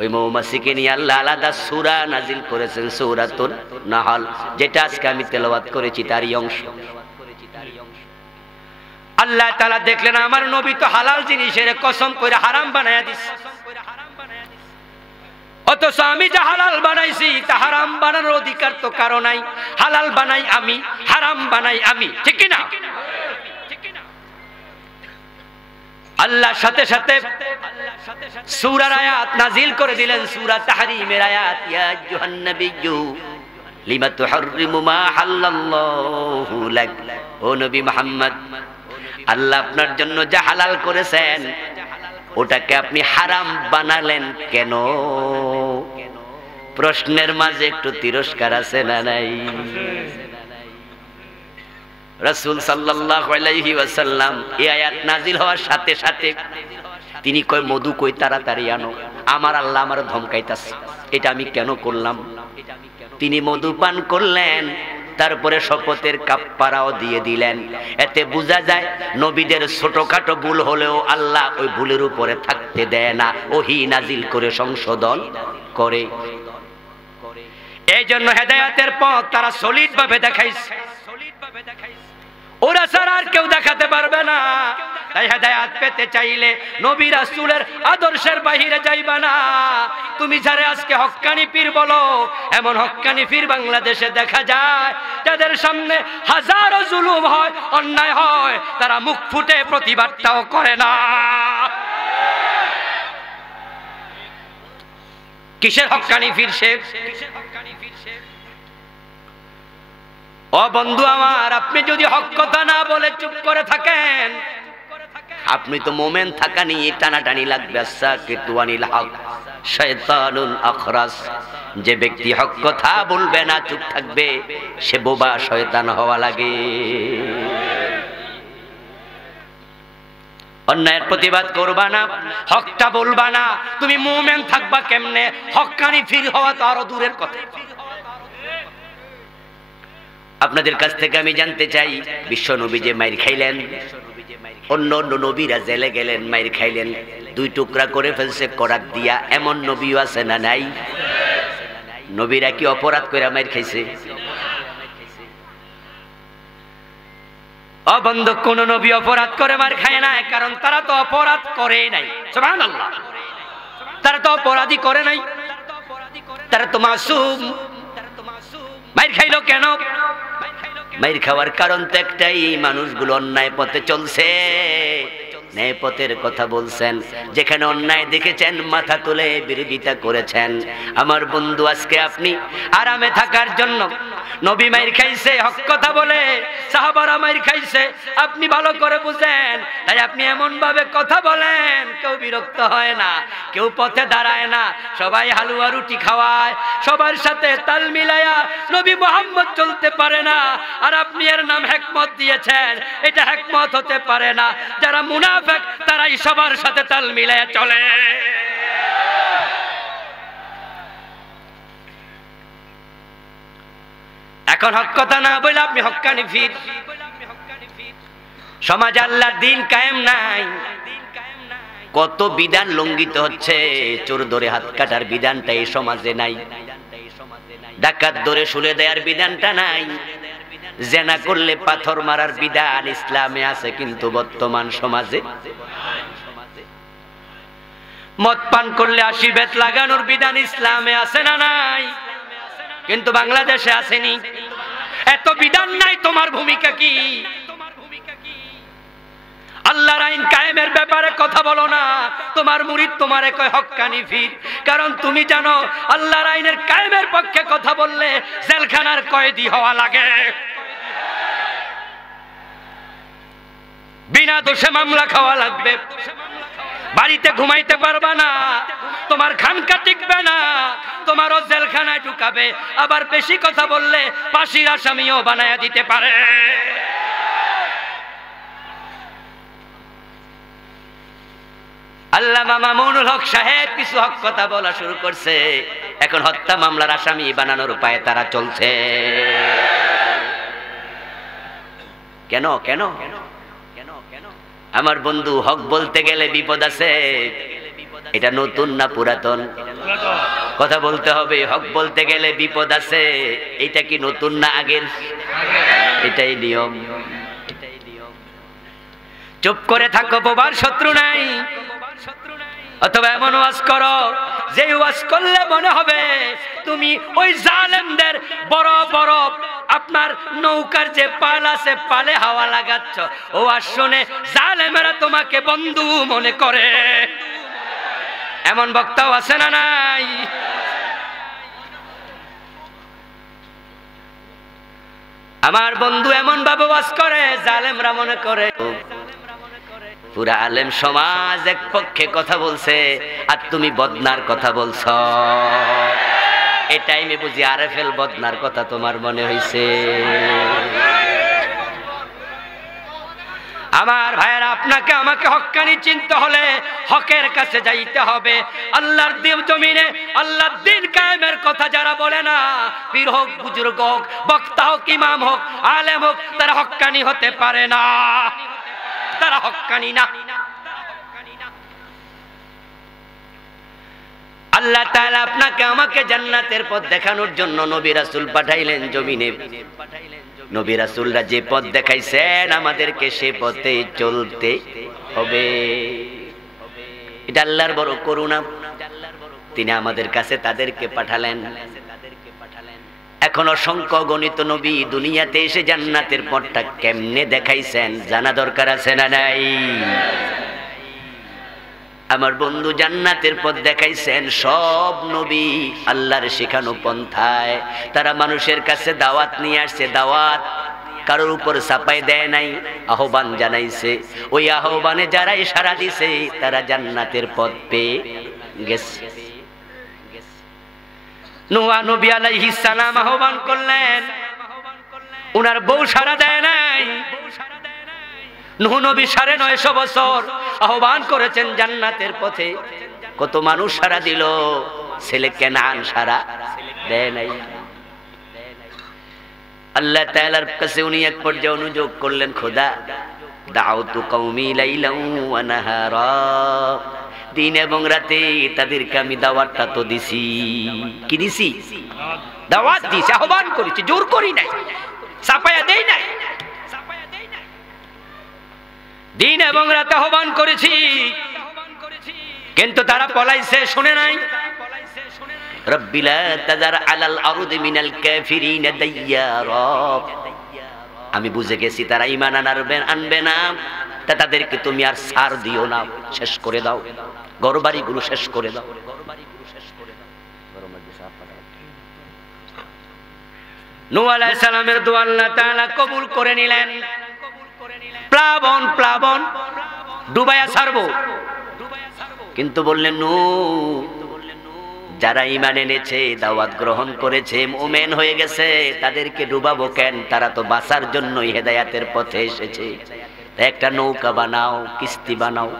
ওই মৌমাছিকে নিয়ে আল্লাহ আলাদা সূরা নাজিল করেছেন, সূরাতুন নাহল, যেটা আজকে আমি তেলাওয়াত করেছি তারই অংশ। আল্লাহ তাআলা দেখলেন আমার নবী তো হালাল জিনিসের কসম করে হারাম বানায়া দিছে, অথচ আমি যা হালাল বানাইছি তা হারাম বানানোর অধিকার তো কারো নাই। হালাল বানাই আমি, হারাম বানাই আমি, ঠিক কি না? আল্লাহ সাথে সাথে সূরার আয়াত নাজিল করে দিলেন, সূরা তাহরীমের আয়াত, ইয়া আইয়ুহান নাবিয়্যু লিমা তুহাররিমু মা হাল্লাল্লাহু লাক। ও নবী মুহাম্মদ, আল্লাহ আপনার জন্য যা হালাল করেছেন ওটাকে আপনি হারাম বানালেন কেন? প্রশ্নের মাঝে একটু তিরস্কার আছে না নাই? রাসূল সাল্লাল্লাহু আলাইহি ওয়াসাল্লাম এই আয়াত নাজিল হওয়ার সাথে সাথে তিনি কয়, মধু কই তাড়াতাড়ি আনো, আমার আল্লাহ আমার ধমকাইতাছে, এটা আমি কেন করলাম? তিনি মধু পান করলেন, তারপরে শপথের কাফফারাও দিয়ে দিলেন। এতে বোঝা যায় নবীদের ছোটখাটো ভুল হলেও আল্লাহ ওই ভুলের উপরে থাকতে দেয় না, ওহী নাজিল করে সংশোধন করে। এই জন্য হেদায়েতের পথ তারা সলিড ভাবে দেখাইছে, ওরা ছাড়া আর কেউ দেখাতে পারবে না। তাই হেদায়েত পেতে চাইলে নবী রাসূলের আদর্শের বাহিরে যাইবা না। তুমি যারা আজকে হক্কানি পীর বলো, এমন হক্কানি পীর বাংলাদেশে দেখা যায় যাদের সামনে হাজারো জুলুম হয়, অন্যায় হয়, তারা মুখ ফুটে প্রতিবাদটাও করে না। কিসের হক্কানি পীর সে? ও বন্ধু আমার, আপনি যদি হক কথা না বলে চুপ করে থাকেন, আপনি তো মোমেন থাকা নিয়ে টানাটানি লাগবে। সাকিতুয়ানিল হক শয়তানুন আখরাস, যে ব্যক্তি হক কথা বলবে না, চুপ থাকবে, সে বোবা শয়তান হওয়া লাগে। অন্যায়ের প্রতিবাদ করবা না, হকটা বলবা না, তুমি মোমেন থাকবা কেমনে? হক্কানি পীর হওয়া তো আরো দূরের কথা। আপনাদের কাছ থেকে আমি জানতে চাই, বিশ্ব নবী যে মাইর খাইলেন, অন্য অন্য নবীরা জেলে গেলেন, মাইর খাইলেন, 2 টুকরা করে ফেলছে করাত দিয়া, এমন নবীও আছে না নাই? নবীরা কি অপরাধ করে মাইর খাইছে? অবন্ধ কোন নবী অপরাধ করে মার খায় না, কারণ তারা তো অপরাধ করে নাই। সুবহানাল্লাহ, তারা তো অপরাধী করে নাই, তারা তো মাসুম। মাইর খাইলো কেন? মাইর খাওয়ার কারণ তো একটাই, মানুষগুলো অন্যায় পথে চলছে, ন্যায় পথের কথা বলছেন, যেখানে অন্যায় দেখেছেন মাথা তুলে বিরোধিতা করেছেন। আমার বন্ধু, আজকে আপনি আরামে থাকার জন্য নবী মাইর খাইছে হক কথা বলে, সাহাবারা মাইর খাইছে, আপনি ভালো করে বুঝেন। তাই আপনি এমন ভাবে কথা বলেন কেউ বিরক্ত হয় না, কেউ পথে দাঁড়ায় না, সবাই হালুয়া রুটি খাওয়ায়, সবার সাথে তাল মিলায়া নবী মুহাম্মদ চলতে পারে না, আর আপনি এর নাম হিকমত দিয়েছেন। এটা হিকমত হতে পারে না। যারা মুনাফিক তারাই সবার সাথে তাল মিলায়া চলে। এখন হক কথা না বলে আপনি হক্কানি ফির। সমাজ আল্লাহর দিন কায়েম নাই, কত বিধান লঙ্ঘিত হচ্ছে। চোর ধরে হাত কাটার বিধানটা এই সমাজে নাই, ডাকাত ধরে শুলে দেওয়ার বিধানটা নাই, জেনা করলে পাথর মারার বিধান ইসলামে আছে, কিন্তু বর্তমান সমাজে মদ পান করলে 80 বেত লাগানোর বিধান ইসলামে আছে না নাই? কিন্তু বাংলাদেশে আসেনি। এত বিধান নাই, তোমার ভূমিকা কি? আল্লাহর আইন কায়েমের ব্যাপারে কথা বলো না। তোমার মুরিদ তোমারে কয় হক্কানি ফির, কারণ তুমি জানো আল্লাহর আইনের কায়েমের পক্ষে কথা বললে জেলখানার কয়েদি হওয়া লাগে, বিনা দোষে মামলা খাওয়া লাগবে, বাড়িতে ঘুমাইতে পারবা না, তোমার খানকা টিকবে না, তোমারও জেলখানায় ঢুকাবে, আবার বেশি কথা বললে ফাঁসির আসামিও বানায়া দিতে পারে। আল্লামা মামুনুল হক সাহেব কিছু হক কথা বলা শুরু করছে, এখন হত্যা মামলার আসামি বানানোর উপায়ে তারা চলছে। কেন কেন আমার বন্ধু, হক বলতে গেলে বিপদ আছে। এটা নতুন না পুরাতন? কথা বলতে হবে। হক বলতে গেলে বিপদ আছে, এটা কি নতুন না আগের? এটাই নিয়ম। চুপ করে থাকো, বোবার শত্রু নাই। অথবা এমন ওয়াজ করো যে ওয়াজ করলে মনে হবে তুমি ওই জালেমদের বড় বড় আপনার নৌকার যে পাল আছে পালে হাওয়া লাগাচ্ছ। ওয়াজ শুনে জালেমেরা তোমাকে বন্ধু মনে করে। এমন বক্তাও আছে না নাই? আমার বন্ধু এমন ভাবে ওয়াজ করে জালেমরা মনে করে পুরা আলেম সমাজ এক পক্ষে কথা বলছে, আর তুমি বদনার কথা বলছ। এই টাইমে বুঝি আরএফএল বদনার কথা তোমার মনে হইছে। আমার ভাইয়েরা, আপনাকে আমাকে হক্কানি চিনতে হলে হকের কাছে যাইতে হবে। আল্লাহর দিন জমিনে আল্লাহর দিন কায়েমের কথা যারা বলে না, পীর হোক, বুজুর্গ হোক, বক্তা হোক, ইমাম হোক, আলেম হোক, তারা হক্কানি হতে পারে না, তারা হক্কানি না। আল্লাহ তাআলা আপনাকে আমাকে জান্নাতের পথ দেখানোর জন্য নবী রাসূল পাঠাইলেন জমিনে। নবী রাসূলরা যে পথ দেখাইছেন আমাদেরকে সে পথে চলতে হবে। এটা আল্লাহর বড় করুণা, তিনি আমাদের কাছে তাদেরকে পাঠালেন। এখন অসংখ্য গণিত নবী দুনিয়াতে এসে জান্নাতের পথটা কেমনে দেখাইছেন জানা দরকার আছে না নাই? আমার বন্ধু জান্নাতের পথ দেখাইছেন সব নবী আল্লাহর শেখানো পন্থায়। তারা মানুষের কাছে দাওয়াত নিয়ে আসছে, দাওয়াত কারোর উপর চাপাই দেয় নাই, আহ্বান জানাইছে। ওই আহ্বানে যারাই সাড়া দিছে তারা জান্নাতের পথ পেয়ে গেছে। নূহ নবী আলাইহিস সালাম আহ্বান করলেন, উনার বউ সাড়া দেয় নাই। নূহ নবী 950 বছর আহ্বান করেছেন জান্নাতের পথে, কত মানুষ সাড়া দিল, ছেলে কেনান সাড়া দেয় নাই। আল্লাহ তাআলার কাছে উনি এক পর্যায়ে অনুযোগ করলেন, খোদা দাউতু কওমি লাইলান ওয়া নাহারা, দিন এবং রাতে তাদেরকে আমি দাওয়াতটা তো দিছি। কি দিছি? দাওয়াত দিছি, আহ্বান করেছি, জোর করি নাই, চাপায়া দেই নাই। দিন এবং রাতে আহ্বান করেছি, কিন্তু তারা পলাইছে, শুনে নাই। রব্বি লা তাযার আলাল আরদি মিনাল কাফিরিনা দাইয়ারা, আমি বুঝে গেছি তারা ঈমান আনবে না, তা তাদেরকে তুমি আর ছাড় দিও না, শেষ করে দাও, ঘরবাড়িগুলো শেষ করে দাও। নূহ আলাইহিস সালামের দোয়া আল্লাহ তাআলা কবুল করে নিলেন। প্লাবন প্লাবন ডুবাইয়া ছাড়বো, কিন্তু বললেন নূহ, যারা ঈমান এনেছে, দাওয়াত গ্রহণ করেছে, মুমিন হয়ে গেছে, তাদেরকে ডুবাবো কেন? তারা তো বাঁচার জন্যই হেদায়েতের পথে এসেছে। একটা নৌকা বানাও, কিস্তি বানাও।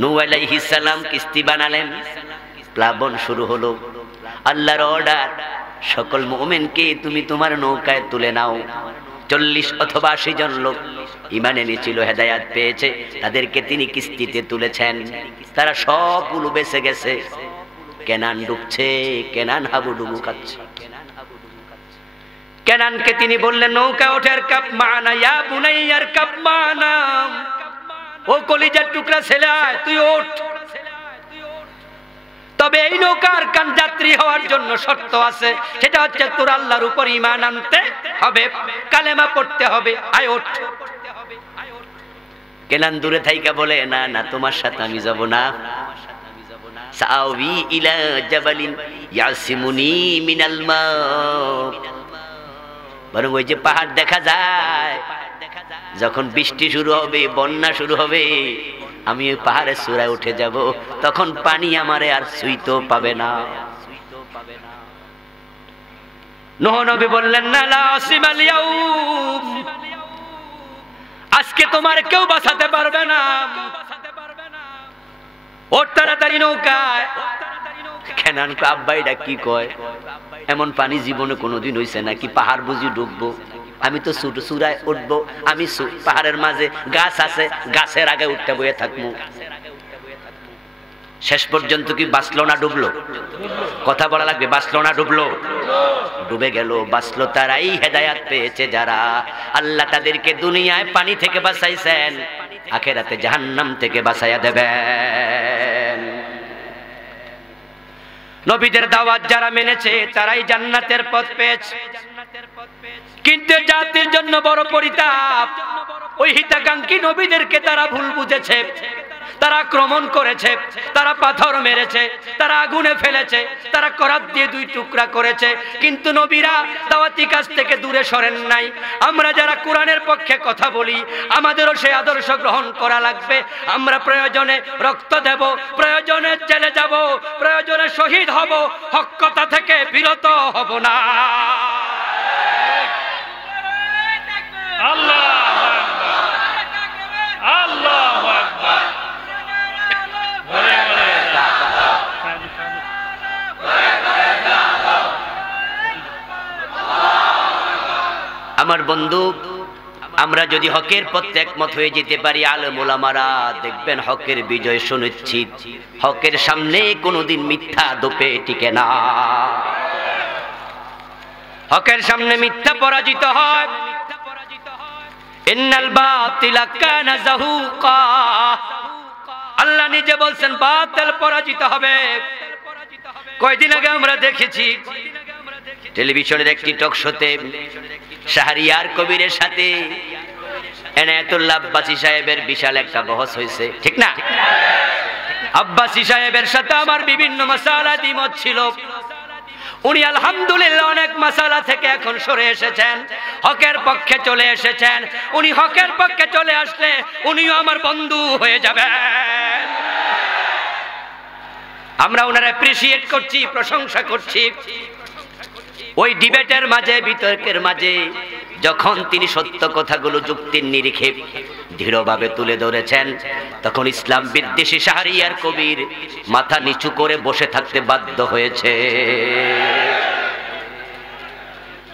নূহ আলাইহিস সালাম কিস্তি বানালেন, প্লাবন শুরু হলো। আল্লাহর অর্ডার, সকল মুমিনকে তুমি তোমার নৌকায় তুলে নাও। 40 অথবা 80 জন লোক ঈমান এনেছিল, হেদায়েত পেয়েছে, তাদেরকে তিনি কিস্তিতে তুলেছেন। তারা সবগুলো বেঁচে গেছে। কেনান ডুবছে, কেনান হাবুডুবু খাচ্ছে। কেনানকে তিনি বললেন, নৌকা ওঠের কাপ মানা, ইয়া বুনাইয়ার কাপ মানা, ও কলিজার টুকরা ছেলে, তুই ওঠ। তবে এই নৌকার কান যাত্রী হওয়ার জন্য শর্ত আছে, সেটা হচ্ছে তোর আল্লাহর উপর ঈমান আনতে হবে, কালেমা পড়তে হবে। আয় ওঠ। কেনান দূরে থাইকা বলে, না না, তোমার সাথে আমি যাব না। সাআবি ইলা জাবালিন ইয়াসিমুনি মিনাল মা, বরং ওই যে পাহাড় দেখা যায়, যখন বৃষ্টি শুরু হবে, বন্যা শুরু হবে, আমি ওই পাহাড়ের চূড়ায় উঠে যাব, তখন পানি আমারে আর ছুঁইতেও পাবে না। নূহ নবী বললেন, না লা আসিমাল ইয়াউম, আজকে তোমার কেউ বাঁচাতে পারবে না। ওর তাড়াতাড়ি নৌকায়। কেনান কয়, আব্বা এটা কি কয়? এমন পানি জীবনে কোনোদিন হইছে নাকি? পাহাড় বুঝি ডুববো? আমি তো চূড়ায় উঠবো, আমি পাহাড়ের মাঝে গাছ আছে, গাছের আগে উঠতে বয়ে থাকবো। শেষ পর্যন্ত কি বাঁচলো না ডুবলো? কথা বলা লাগবে, বাঁচলো না ডুবলো? ডুবে গেল। বাঁচলো তারাই, হেদায়েত পেয়েছে যারা। আল্লাহ তাদেরকে দুনিয়ায় পানি থেকে বাঁচাইছেন, আখিরাতে জাহান্নাম থেকে বাঁচাইয়া দেবেন। নবীদের দাওয়াত যারা মেনেছে, তারাই জান্নাতের পথ পেয়েছে। কিন্তু জাতির জন্য বড় পরিতাপ, ওই হিতাকাঙ্ক্ষী নবীদেরকে তারা ভুল বুঝেছে, তারা আক্রমণ করেছে, তারা পাথর মেরেছে, তারা আগুনে ফেলেছে, তারা করাত দিয়ে 2 টুকরা করেছে। কিন্তু নবীরা দাওয়াতি কাজ থেকে দূরে সরেন নাই। আমরা যারা কোরআনের পক্ষে কথা বলি, আমাদেরও সেই আদর্শ গ্রহণ করা লাগবে। আমরা প্রয়োজনে রক্ত দেব, প্রয়োজনে চলে যাব, প্রয়োজনে শহীদ হব, হক কথা থেকে বিরত হব না। আল্লাহু আকবার, আল্লাহু আকবার। আমার বন্ধু, আমরা যদি হকের পথে একমত হয়ে যেতে পারি, আলেম ওলামারা দেখবেন হকের বিজয় সুনিশ্চিত। হকের সামনে কোনোদিন মিথ্যা দোপে টিকে না। হকের সামনে মিথ্যা পরাজিত হয়। ইন্নাল বাতিলা কানা যাহুকা, আল্লাহ নিজে বলছেন বাতিল পরাজিত হবে। কয়দিন আগে আমরা দেখেছি টেলিভিশনের একটি টক শোতে শাহরিয়ার কবিরের সাথে এনায়েতুল্লাহ আব্বাসী সাহেবের বিশাল একটা বহস হয়েছে, ঠিক না? আব্বাসী সাহেবের সাথে আমার বিভিন্ন মাসালা দ্বিমত ছিল। উনি আলহামদুলিল্লাহ অনেক মাসালা থেকে এখন সরে এসেছেন, হকের পক্ষে চলে এসেছেন। উনি হকের পক্ষে চলে আসলে উনিও আমার বন্ধু হয়ে যাবেন। আমরা ওনার অ্যাপ্রিশিয়েট করছি, প্রশংসা করছি। ওই ডিবেটের মাঝে, বিতর্কের মাঝে যখন তিনি সত্য কথাগুলো যুক্তির নিরিখে দৃঢ়ভাবে তুলে ধরেছেন, তখন ইসলাম বিদ্বেষী শাহরিয়ার কবির মাথা নিচু করে বসে থাকতে বাধ্য হয়েছে।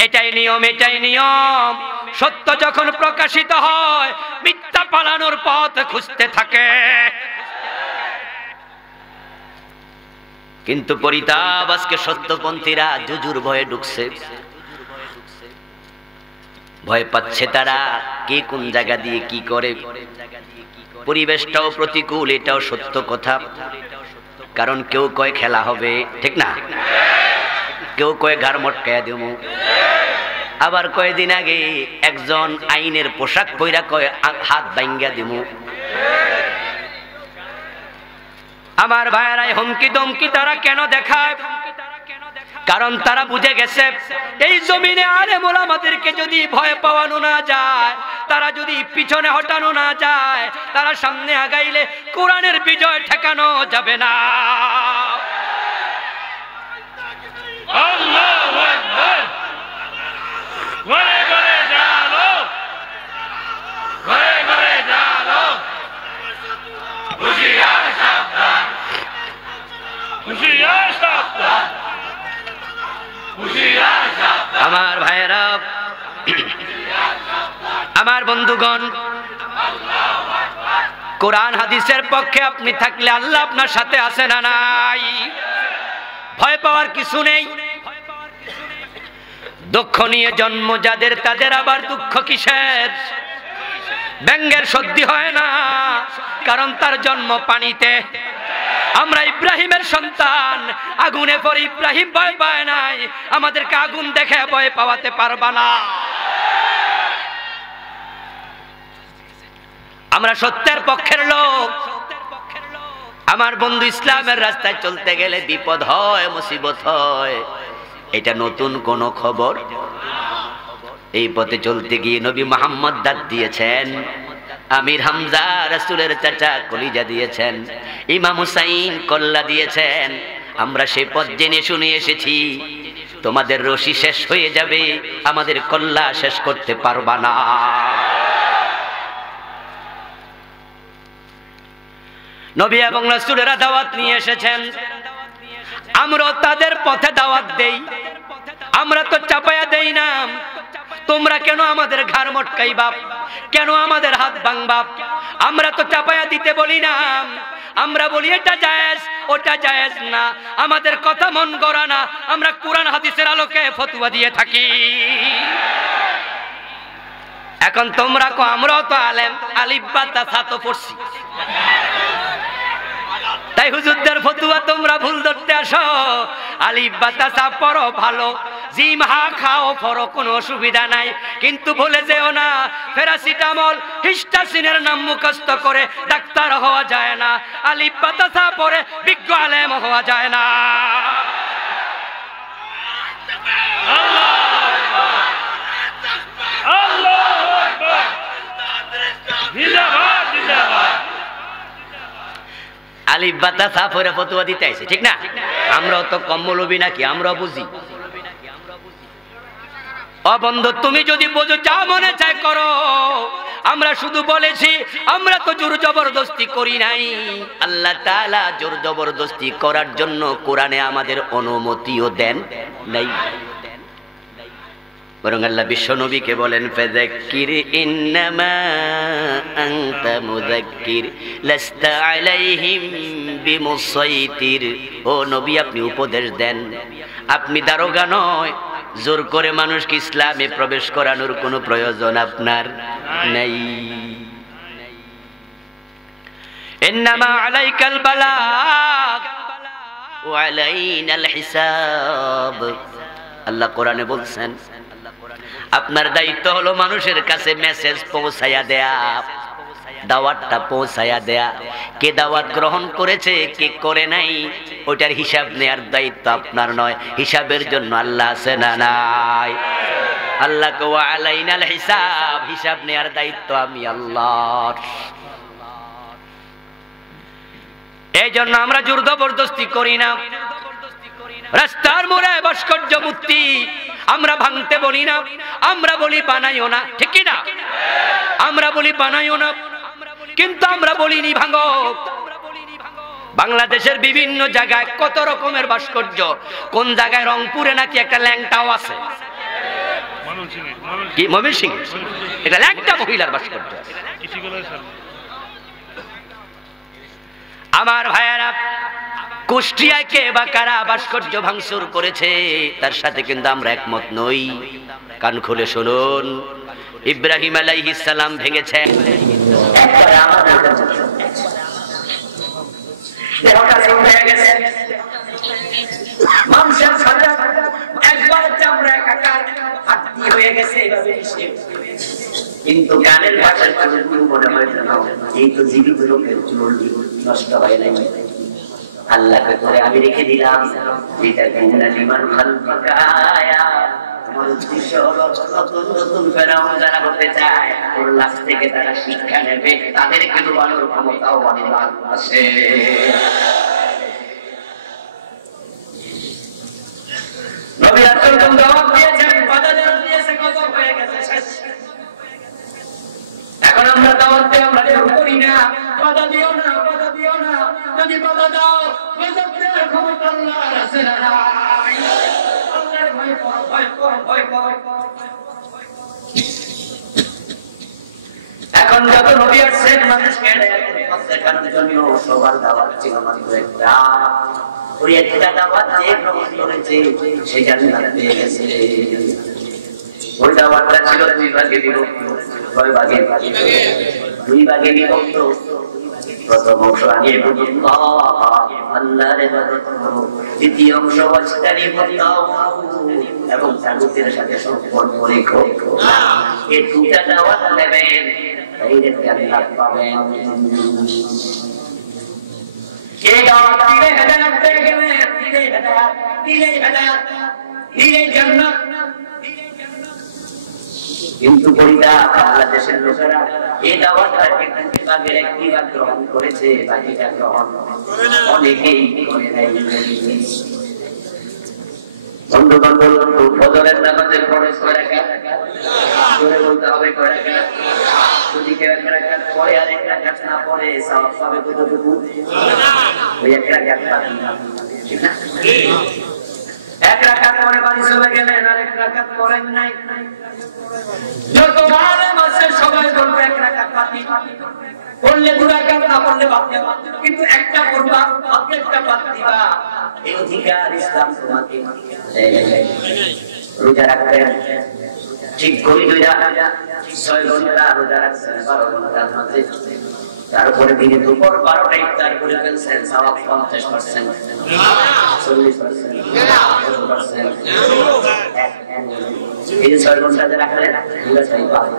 এটাই নিয়ম, এটাই নিয়ম। সত্য যখন প্রকাশিত হয়, মিথ্যা পালানোর পথ খুঁজতে থাকে। কিন্তু পরিতাপ, আজকে সত্যপন্থীরা জুজুর ভয়ে ঢুকছে। ভয় পাচ্ছে তারা, কে কোন জায়গা দিয়ে কি করে। পরিবেশটাও প্রতিকূল, এটাও সত্য কথা। কারণ কেউ কয় খেলা হবে, ঠিক না? কেউ কয় ঘাড় মটকায়া দেবো। আবার কয়েকদিন আগে একজন আইনের পোশাক পইরা কয় হাত ভাঙ্গা দেবো। আমার ভাইয়েরাই হুমকি দমকি তারা কেন দেখায়? কারণ তারা বুঝে গেছে এই জমিনে আলেম ওলামাদেরকে যদি ভয় পাওয়ানো না যায়, তারা যদি পিছনে হটানো না যায়, তারা সামনে আগাইলে কোরআনের বিজয় ঠেকানো যাবে না। আল্লাহু আকবার। ঘরে ঘরে জালো, ঘরে ঘরে জালো, হুঁশিয়ার সাবধান, হুঁশিয়ার সাবধান, হুঁশিয়ার সাবধান। আমার ভাইয়েরা, আমার বন্ধুগণ, কোরআন হাদিসের পক্ষে আপনি থাকলে আল্লাহ আপনার সাথে আছে না নাই? ভয় পাওয়ার কিছু নেই। দুঃখ নিয়ে জন্ম যাদের, তাদের আবার দুঃখ কিসের? ব্যঙ্গের সর্দি হয় না, কারণ তার জন্ম পানিতে। আমরা ইব্রাহিমের সন্তান, আগুনে পড়ে ইব্রাহিম ভয় পায় নাই, আমাদেরকে আগুন দেখে ভয় পাওয়াতে পারবা না। আমরা সত্যের পক্ষের লোক। আমার বন্ধু, ইসলামের রাস্তায় চলতে গেলে বিপদ হয়, মুসিবত হয়, এটা নতুন কোন খবর? এই পথে চলতে গিয়ে নবী মুহাম্মদ দাঁত দিয়েছেন, আমির হামজা রাসূলের চাচা কলিজা দিয়েছেন, ইমাম হুসাইন কল্লা দিয়েছেন। আমরা সেই পথ জেনে শুনে এসেছি। তোমাদের রশি শেষ হয়ে যাবে, আমাদের কল্লা শেষ করতে পারবা না। নবী এবং রাসূলেরা দাওয়াত নিয়ে এসেছেন, আমরা তাদের পথে দাওয়াত দেই। আমরা তো চাপায়া দেই না। তোমরা কেন আমাদের ঘাড় মটকাইবা? কেন আমাদের হাত ভাঙবা? আমরা তো চাপায়া দিতে বলি না। আমরা বলি এটা জায়েজ, ওটা জায়েজ না। আমাদের কথা মন গড়া না, আমরা কোরআন হাদিসের আলোকে ফতোয়া দিয়ে থাকি। এখন তোমরা কো আমরাও তো আলেম, আলিফ বা তা তো পড়ছি, তাই হুজুরদের ফতোয়া তোমরা ভুল ধরতে আসো। আলিফ বা তা পড়ো ভালো, জিম হা খাও পড়ো, কোনো অসুবিধা নাই, কিন্তু ভুলে যেও না প্যারাসিটামল হিস্টাসিনের নাম মুখস্থ করে ডাক্তার হওয়া যায় না। আলিফ বা তা পড়ে বিজ্ঞ আলেম হওয়া যায় না। আলিফ বা তা পড়ে ফতোয়া দিতে আইছে, ঠিক না? আমরাও তো কম মৌলবী নাকি? আমরাও বুঝি। ও বন্ধু, তুমি যদি বোঝো, যা মনে চায় করো। আমরা শুধু বলেছি, আমরা তো জোর জবরদস্তি করি নাই। আল্লাহ তাআলা জোর জবরদস্তি করার জন্য কোরআনে আমাদের অনুমতিও দেন নাই। বরং আল্লাহ বিশ্ব নবীকে বলেন, ফাযাক্কির ইন্নামা আনতা মুযাক্কির লাস্তা আলাইহিম বিমুসাইতির। ও নবী, আপনি উপদেশ দেন, আপনি দারোগা নয়। জোর করে মানুষকে ইসলামে প্রবেশ করানোর কোনো প্রয়োজন আপনার নাই। ইন্নামা আলাইকাল বালাগ ওয়া আলাইনাল হিসাব। আল্লাহ কোরআনে বলছেন, আপনার দায়িত্ব হলো মানুষের কাছে মেসেজ পৌঁছায়া দেয়া, দাওয়াতটা পৌঁছায়া দেয়া। কে দাওয়াত গ্রহণ করেছে, কে করে নাই, ওটার হিসাব নেয়ার দায়িত্ব আপনার নয়। হিসাবের জন্য আল্লাহ আছে না নাই? আল্লাহ ওয়া আলাইনাল হিসাব, হিসাব নেয়ার দায়িত্ব আমি আল্লাহর। এই জন্য আমরা জোর জবরদস্তি করি না। রাস্তার মোড়ে ভাস্কর্য মূর্তি আমরা ভাঙতে বলি না, আমরা বলি বানাইও না, ঠিক কি না? আমরা বলি বানাইও না, কিন্তু আমরা বলিনি ভাঙো। বাংলাদেশের বিভিন্ন জায়গায় কত রকমের ভাস্কর্য। কোন জায়গায় রংপুরে নাকি একটা ল্যাংটাও আছে, কি ময়মনসিংহে এটা ল্যাংটা মহিলার ভাস্কর্য। আমার ভাইয়েরা, কুষ্টিয়ায় কে বা কারা ভাস্কর্য ভাঙচুর করেছে, তার সাথে কিন্তু আমরা একমত নই। কান খুলে শুনুন, ইব্রাহিম আলাইহিস সালাম ভেঙেছেন। কিন্তু গানের ভাষায় মনে হয় এই তো জীবিত লোকের চুল নষ্ট হয় নাই। আল্লাহকে করে আমি রেখে দিলাম এটা কিনা লিমান খালকায়া। আমার উদ্দেশ্য হলো নতুন নতুন ফেরাউন যারা হতে চায় ওর লাশ থেকে তারা শিক্ষা নেবে, তাদেরকে ডুবানোর ক্ষমতাও আল্লাহর আছে। নবী রাসূল দাওয়াত দিয়েছেন, বাধা দিয়েছে, কত হয়ে গেছে শেষ। এখন আমরা দাওয়াত দিয়ে আমরা কেউ করি না, বাধা দিও না, বাধা দিও না। যদি বাধা দাও গজব দেওয়ার ক্ষমতা আল্লাহর আছে না? আল্লাহর ভয় করো, ভয় করো, ভয় করো। এখন যত নবী আসছেন মানুষকে দেখানোর জন্য সবার দাওয়াত ছিল মাত্র একটা। ওই একটা দাওয়াত যে গ্রহণ করেছে সে জান্নাত পেয়ে গেছে। ওই দাওয়াতটা ছিল দুই ভাগে বিভক্ত। কয় ভাগে? দুই ভাগে বিভক্ত। প্রথম অংশ আনিয়ে আল্লাহর ইবাদত করো, দ্বিতীয় অংশ এবং জাগতির সাথে সম্পর্ক রেখো। এই দুটা দাওয়াত নেবেন, জান্নাত পাবেন। কে দাওয়াত দিলে হেদায়েত পেয়ে গেলে, দিলে হেদায়েত, দিলে হেদায়েত, দিলে জান্নাত। কিন্তু বাংলাদেশের লোকেরা এই দাওয়াতটাকে ভাগের একটি ভাগ গ্রহণ করেছে, বাকিটা গ্রহণ অনেকেই করে নাই। বন্ধু বান্ধব ফজরের নামাজে ফরজ কয় রাকাত, জোরে বলতে হবে কয় রাকাত। যদি কেউ এক রাকাত পড়ে আর এক রাকাত না পড়ে সওয়াব পাবে কতটুকু? ওই এক রাকাত পাবে, ঠিক না? এক রাকাত পরে বাড়ি চলে গেলেন আর এক রাকাত পড়েন নাই। যত আলেম আছে সবাই বলবে এক রাকাত বাকি, পড়লে দু রাকাত, না পড়লে বাদ দেবা, কিন্তু একটা পড়বা, একটা বাদ দিবা। এই অধিকার ইসলাম তোমাকে রোজা রাখবেন ঠিক করে 6 ঘন্টা রোজা রাখছেন, 12 ঘন্টার মাঝে। তারপরে দিনে দুপুর 12টা ইফতার করে ফেলছেন, সওয়াব 50%, 40%, 50%। এই 6 ঘন্টা যে রাখলেন এগুলো সবই পাবে।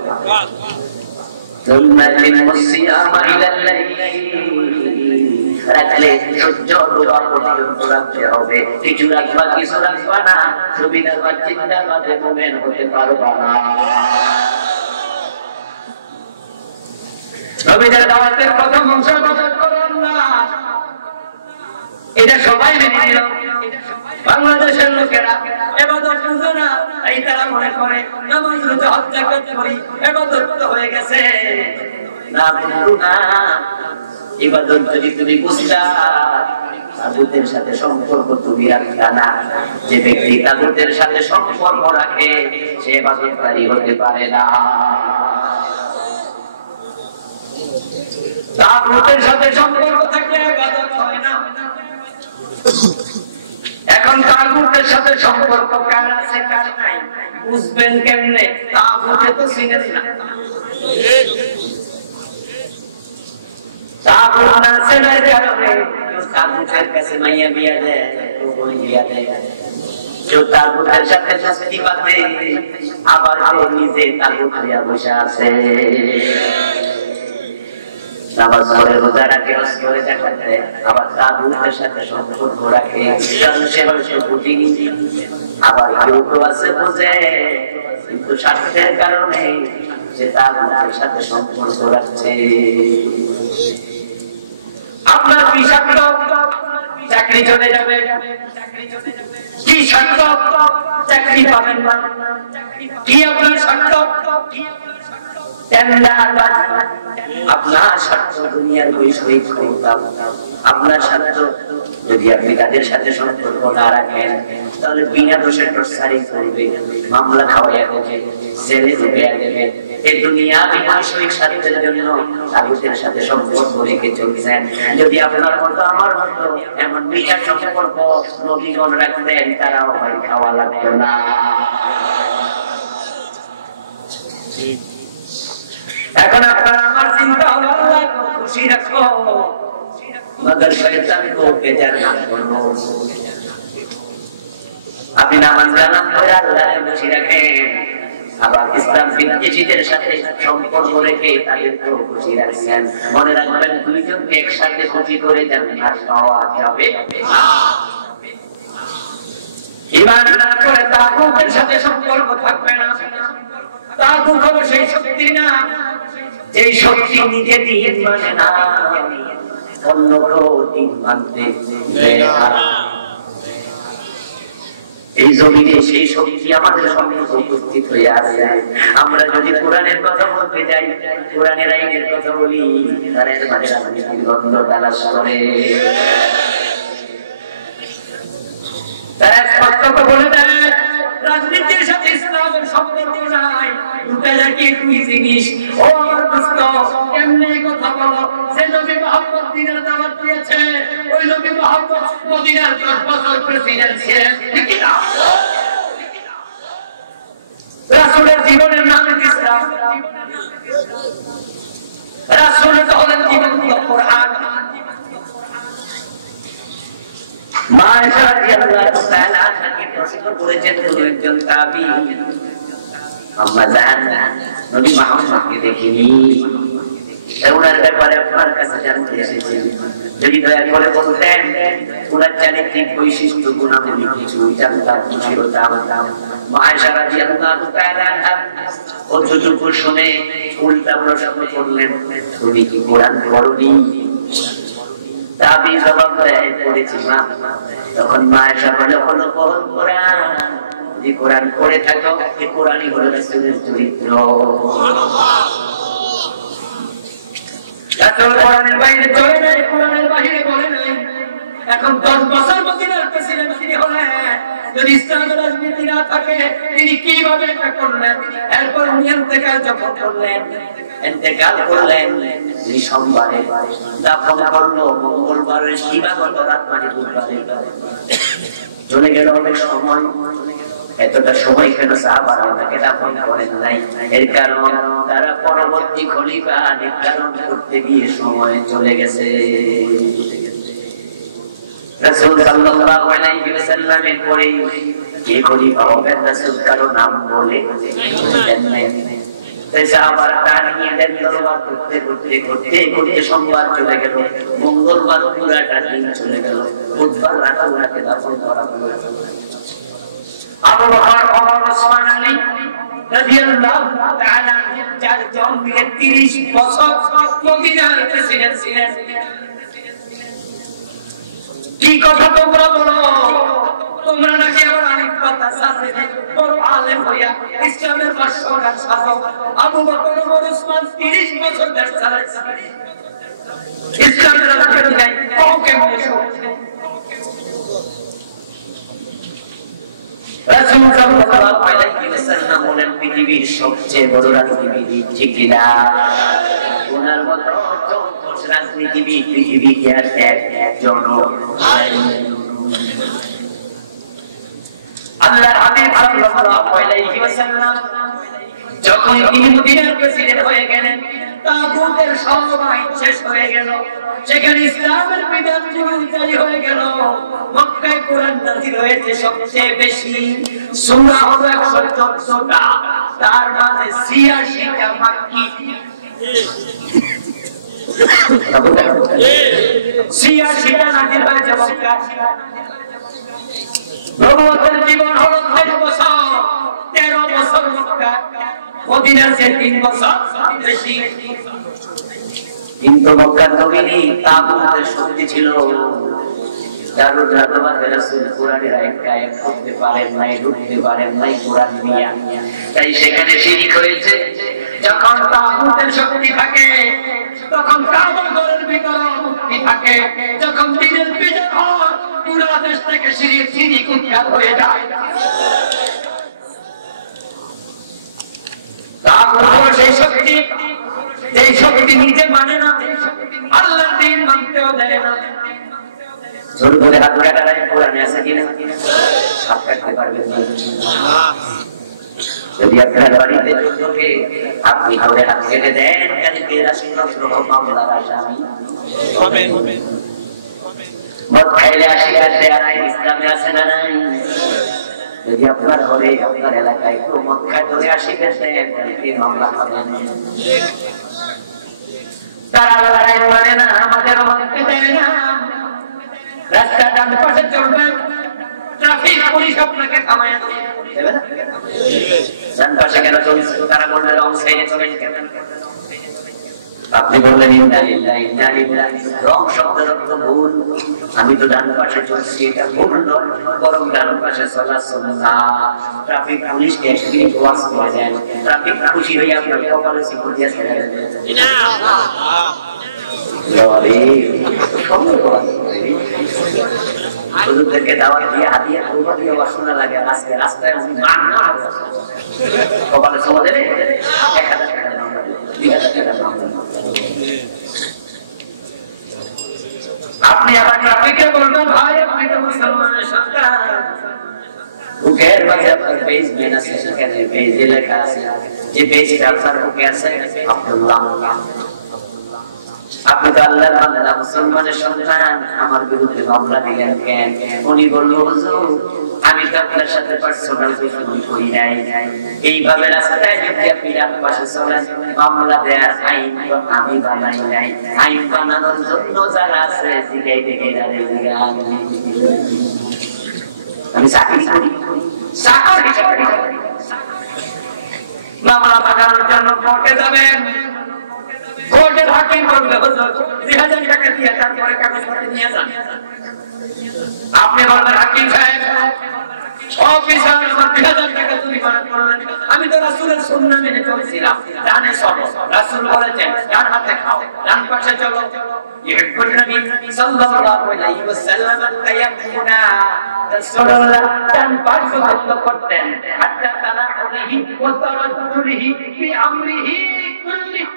রাখলে সহ্য দোয়া পর্যন্ত রাখতে হবে, কিছু রাখবা কিছু রাখবা না, সুবিধার বা চিন্তার মাঝে মোমেন হতে পারবা না। নবীদের দাওয়াতের প্রথম অংশ ইবাদত করো আল্লাহ, এটা সবাই মেনে নিল। বাংলাদেশের লোকেরা ইবাদত বুঝে না, এই তারা মনে করে নামাজ রোজা হজ যাকাত করি ইবাদত তো হয়ে গেছে। না বন্ধু না, ইবাদত যদি তুমি বুঝতা, তাগুতের সাথে সম্পর্ক তুমি রাখতা না। যে ব্যক্তি তাগুতের সাথে সম্পর্ক রাখে সে ইবাদতকারী হতে পারে না। তাগুতের সাথে সম্পর্ক থাকলে ইবাদত হয় না। এখন তাগুতের সাথে সম্পর্ক কার আছে কার নাই বুঝবেন কেমনে? তাগুতে তো চিনেন না। তাগুত না চেনার কারণে তাগুতের কাছে মাইয়া বিয়া দেয়, বোন বিয়া দেয়। কেউ তাগুতের সাথে দোস্তি বাঁধে, আবার কেউ নিজে তাগুত হইয়া বসে আছে। নামাজ পড়ে রোজা রাখে, হজ করে যাকাত দেয়, আবার তাগুতের সাথে সম্পর্ক রাখে, সে হচ্ছে বুঝিনি। আবার কেউ তো আছে বুঝে, কিন্তু স্বার্থের কারণে সে তাগুতের সাথে সম্পর্ক রাখছে। আপনার কি স্বার্থ? চাকরি চলে যাবে। কি স্বার্থ? চাকরি পাবেন না। কি আপনার স্বার্থ? আপনার স্বার্থ দুনিয়ার বৈষয়িক ক্ষমতা। আপনার স্বার্থ যদি আপনি তাদের সাথে সম্পর্ক না রাখেন তাহলে বিনা দোষে টর্চারিং করবে, মামলা খাওয়াইয়া দেবে, জেলে ডুবিয়ে দেবে। এই দুনিয়া বৈষয়িক স্বার্থের জন্য তাগুতের সাথে সম্পর্ক রেখে চলছেন। যদি আপনার মতো আমার মতো এমন বিশাল সম্পর্ক নবীগণ রাখতেন, তারাও হয় খাওয়া লাগতো না। এখন আপনার আমার চিন্তা হলো আল্লাহকে খুশি রাখো, মগর শয়তানকে বেজার না করো। আপনি নামাজ কালাম পড়ে আল্লাহকে খুশি রাখেন, আবার ইসলাম বিদ্বেষীদের সাথে সম্পর্ক রেখে তাদেরকে খুশি রাখছেন। মনে রাখবেন, দুইজনকে একসাথে খুশি করে জান্নাত পাওয়া যাবে না। ঈমান না করে তাগুতের সাথে সম্পর্ক থাকবে না। তাগুত হলো সেই শক্তি না, যেই শক্তি নিজে দিন মানে না, অন্য কেউ দিন মানতে দেয় না। এই জমিনে সেই শক্তি আমাদের সম্মুখে উপস্থিত হয়ে আছে। আমরা যদি কোরআনের কথা বলতে যাই, কোরআনের আইনের কথা বলি, তার মাঝে রাজনীতির গন্ধ তালাশ করে। তারা স্পষ্ট বলে দেয়, রাজনীতির সাথে ইসলামের সম্পর্ক নাই, দুটো একই দুই জিনিস। ও আমার দোস্ত, কেমনে কথা বলো? যে নবী মুহাম্মদ দিনের দাওয়াত দিয়েছে, ওই নবী মুহাম্মদ মদিনার 10 বছর প্রেসিডেন্ট ছিলেন, ঠিক না? রাসূলের জীবনের নামে ইসলাম, রাসূলের হলেন জীবন্ত কোরআন। মা আয়েশা রাদিয়াল্লাহু তাআলা আনহাকে প্রশ্ন করেছেন কোন একজন তাবী, আম্মা জান, নবী মুহাম্মদকে দেখিনি, ওনার ব্যাপারে আপনার কাছে জানতে এসেছি, যদি দয়া করে বলতেন ওনার চারিত্রিক বৈশিষ্ট্য গুণাবলী কিছু জানতাম, খুশি হতাম। মা আয়েশা রাদিয়াল্লাহু তাআলা আনহা অতটুকু শুনে উল্টা প্রশ্ন করলেন, তুমি কি কোরআন পড়োনি? তাবী জবাব দেয়, পড়েছি মা। তখন মা আয়েশা বলে, হলো কোরআন, যদি কোরআন পড়ে থাকো, এই কোরআনই হলো রাসূলের চরিত্র। রাসূল কোরআনের বাইরে চলে নাই, কোরআনের বাইরে বলে নাই। এখন 10 বছর মদিনার প্রেসিডেন্ট তিনি হলেন, যদি ইসলামের রাজনীতি না থাকে তিনি কিভাবে এটা করলেন? এরপর উনি ইন্তেকাল যখন করলেন, ইন্তেকাল করলেন তিনি সোমবারে, দাফন করলো মঙ্গলবারের দিবাগত রাত, মানে বুধবারে। চলে গেল অনেক সময়। এতটা সময় কেন সাহাবারা ওনাকে দাফন করেন নাই? এর কারণ তারা পরবর্তী খলিফা নির্ধারণ করতে গিয়ে সময় চলে গেছে। রাসূল সাল্লাল্লাহু আলাইহি ওয়াসাল্লামের পরে কে খলিফা হবেন রাসূল কারো নাম বলে দেন নাই। তাই সাহাবারা নিয়ে দেন দরবার করতে করতে করতে করতে সোমবার চলে গেল, মঙ্গলবার পুরাটা দিন চলে গেল, বুধবার রাতে ওনাকে দাফন করা হলো। আবু বকর, ওমর, ওসমান, আলী রাদিয়াল্লাহু তাআলা চারজন মিলে 30 বছর মদিনার প্রেসিডেন্ট ছিলেন। কি কথা তোমরা বলো? তোমরা নাকি আবার অনেক কথা সাথে বড় আলেম হইয়া ইসলামের ভাষ্যকার সাজাও। আবু বকর, ওমর, ওসমান 30 বছর দেশ চালাইছে, ইসলামের রাজনীতি নাই, ওকে মেশো। রাসূল সাল্লাল্লাহু আলাইহি ওয়াসাল্লাম বলেন, পৃথিবীর সবচেয়ে বড় রাজনীতিবিদ, ঠিক কিনা? ওনার মতো রাজনীতিবিদ পৃথিবীতে আর একজন নাই। আল্লাহর হাবিব সাল্লাল্লাহু আলাইহি ওয়াসাল্লাম যখন তিনি মদিনার প্রেসিডেন্ট হয়ে গেলেন, তাগুতের সময় শেষ হয়ে গেল, সেখানে ইসলামের বিধান জারি হয়ে গেল। মক্কায় কোরআন নাযিল হয়েছে সবচেয়ে বেশি, সূরা হলো 114টা, তার মাঝে 86টা মাক্কি, 86টা নাযিল হয়েছে মক্কায়। নবুয়তের জীবন হলো 6 বছর, 13 বছর মক্কায়, মদিনার চেয়ে 3 বছর বেশি। কিন্তু মক্কার জমিনে তাগুতের শক্তি ছিল, দারুল রাদবার রাসূল কোরআনের আয়াত কায়েম করতে পারেন নাই, ঢুকতে পারেন নাই কোরআন নিয়ে। তাই সেখানে শিরক হয়েছে। যখন তাগুতের শক্তি থাকে তখন কাবার ঘরের ভিতরে মুক্তি থাকে, যখন দিনের বিজয় হয় পুরো দেশ থেকে শিরক উৎখাত হয়ে যায়। তাগুতের সেই শক্তি, এই শক্তি নিজে মানে না, আল্লাহর দ্বীন মানতেও দেয় না। জোর করে হাত কাটায় কোরআনে আছে কিনা? হাত কাটতে পারবেন না। যদি আপনার বাড়িতে ঢুকে আপনি ধরে হাত কেটে দেন, কালকে রাষ্ট্রদ্রোহ মামলার আসামি হবেন। মদ খাইলে 80 কাটে আর ইসলামে আছে না নাই? যদি আপনার ঘরে আপনার এলাকায় কেউ মক্কায় ধরে আসি গেছেন মামলা খাবেন। তারা আল্লাহর আইন মানে না, আমাদের মানতে দেয় না। রাস্তার ডান পাশে চলবেন, ট্রাফিক পুলিশ আপনাকে থামায় দেবে না। ডান পাশে কেন চলছে? তারা বলবে রং সাইডে চলেন কেন? আপনি বললেন ইন্না লিল্লাহি ইন্না ইলাইহি রাজিউন। রং শব্দের অর্থ ভুল। আমি তো ডান পাশে চলছি, এটা ভুল নয়, বরং ডান পাশে চলা সুন্নাহ। ট্রাফিক পুলিশকে একদিন ওয়াজ করে দেন, ট্রাফিক খুশি হয়ে আপনার কপালে সিকিউর দিয়ে ছেড়ে দেবে। হুজুরদেরকে দাওয়াত দিয়ে হাদিয়া কুরবা দিয়ে ওয়াসনা লাগে, আজকে রাস্তায় কপালে ছোঁয়া দেবে 1000 টাকা দাম, 2000 টাকা দাম। আপনি আবার ট্রাফিকে বলবেন ভাই আপনি তো মুসলমানের সন্তান, বুকের মাঝে আপনার পেজ মেন আছে, সেখানে পেজে লেখা আছে যে পেজটা আপনার বুকে আছে আব্দুল্লাহ। আপনি তো আল্লাহর বান্দা, মুসলমানের সন্তান, আমার বিরুদ্ধে মামলা দিলেন কেন? উনি বলল হুজুর আমি তো আপনার সাথে পার্সোনাল দুশমনি করি নাই। এইভাবে রাস্তায় যদি আপনি ডান পাশে চলেন, মামলা দেওয়ার আইন তো আমি বানাই নাই, আইন বানানোর জন্য যারা আছে জিগাই দেখে যারা জিগা আমি চাকরি করি, চাকরি মামলা বানানোর জন্য কোর্টে যাবেন। কোর্টের হাকিম বলবে হুজুর 2000 টাকা দিয়ে তারপরে কাগজপত্র নিয়ে যান। আপনি বলবেন হাকিম সাহেব অফিসার আমার 2000 টাকা জরিমানা করলেন, আমি তো রাসূলের সুন্নাহ মেনে চলছিলাম, ডানে চলো, রাসূল বলেছেন ডান হাতে খাও, ডান পাশে চলো। ইহুব্বুন নবী সাল্লাল্লাহু আলাইহি ওয়াসাল্লাম তায়াম্মুনা, রাসূলুল্লাহ ডান পাশে বন্ধ করতেন হাত্তা তানাউলিহি ওয়া তারাজ্জুলিহি ফি আমরিহি কুল্লিহি।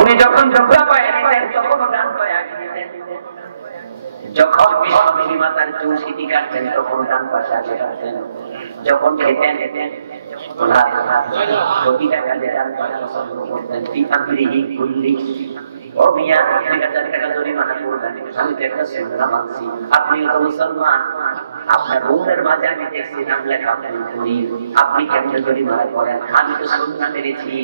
উনি যখন ঝগড়া পায় দিতেন তখন ডান পায়ে আগে দিতেন, যখন বিশ্বনবী মাতার চৌষিটি কাটতেন তখন ডান পাশে আগে কাটতেন, যখন খেতেন প্রতিটা কাজে ডান পাশে পছন্দ করতেন। ফি কুল্লিহি। ও মিয়া 2000 টাকা জরিমানা করবেন, আমি তো একটা সুন্নাহ মানছি, আপনিও তো মুসলমান, আপনার রুমের মাঝে আমি দেখছি নাম লেখা আপনি কেমন জরিমানা করেন? আমি তো সুন্নাহ মেনেছি।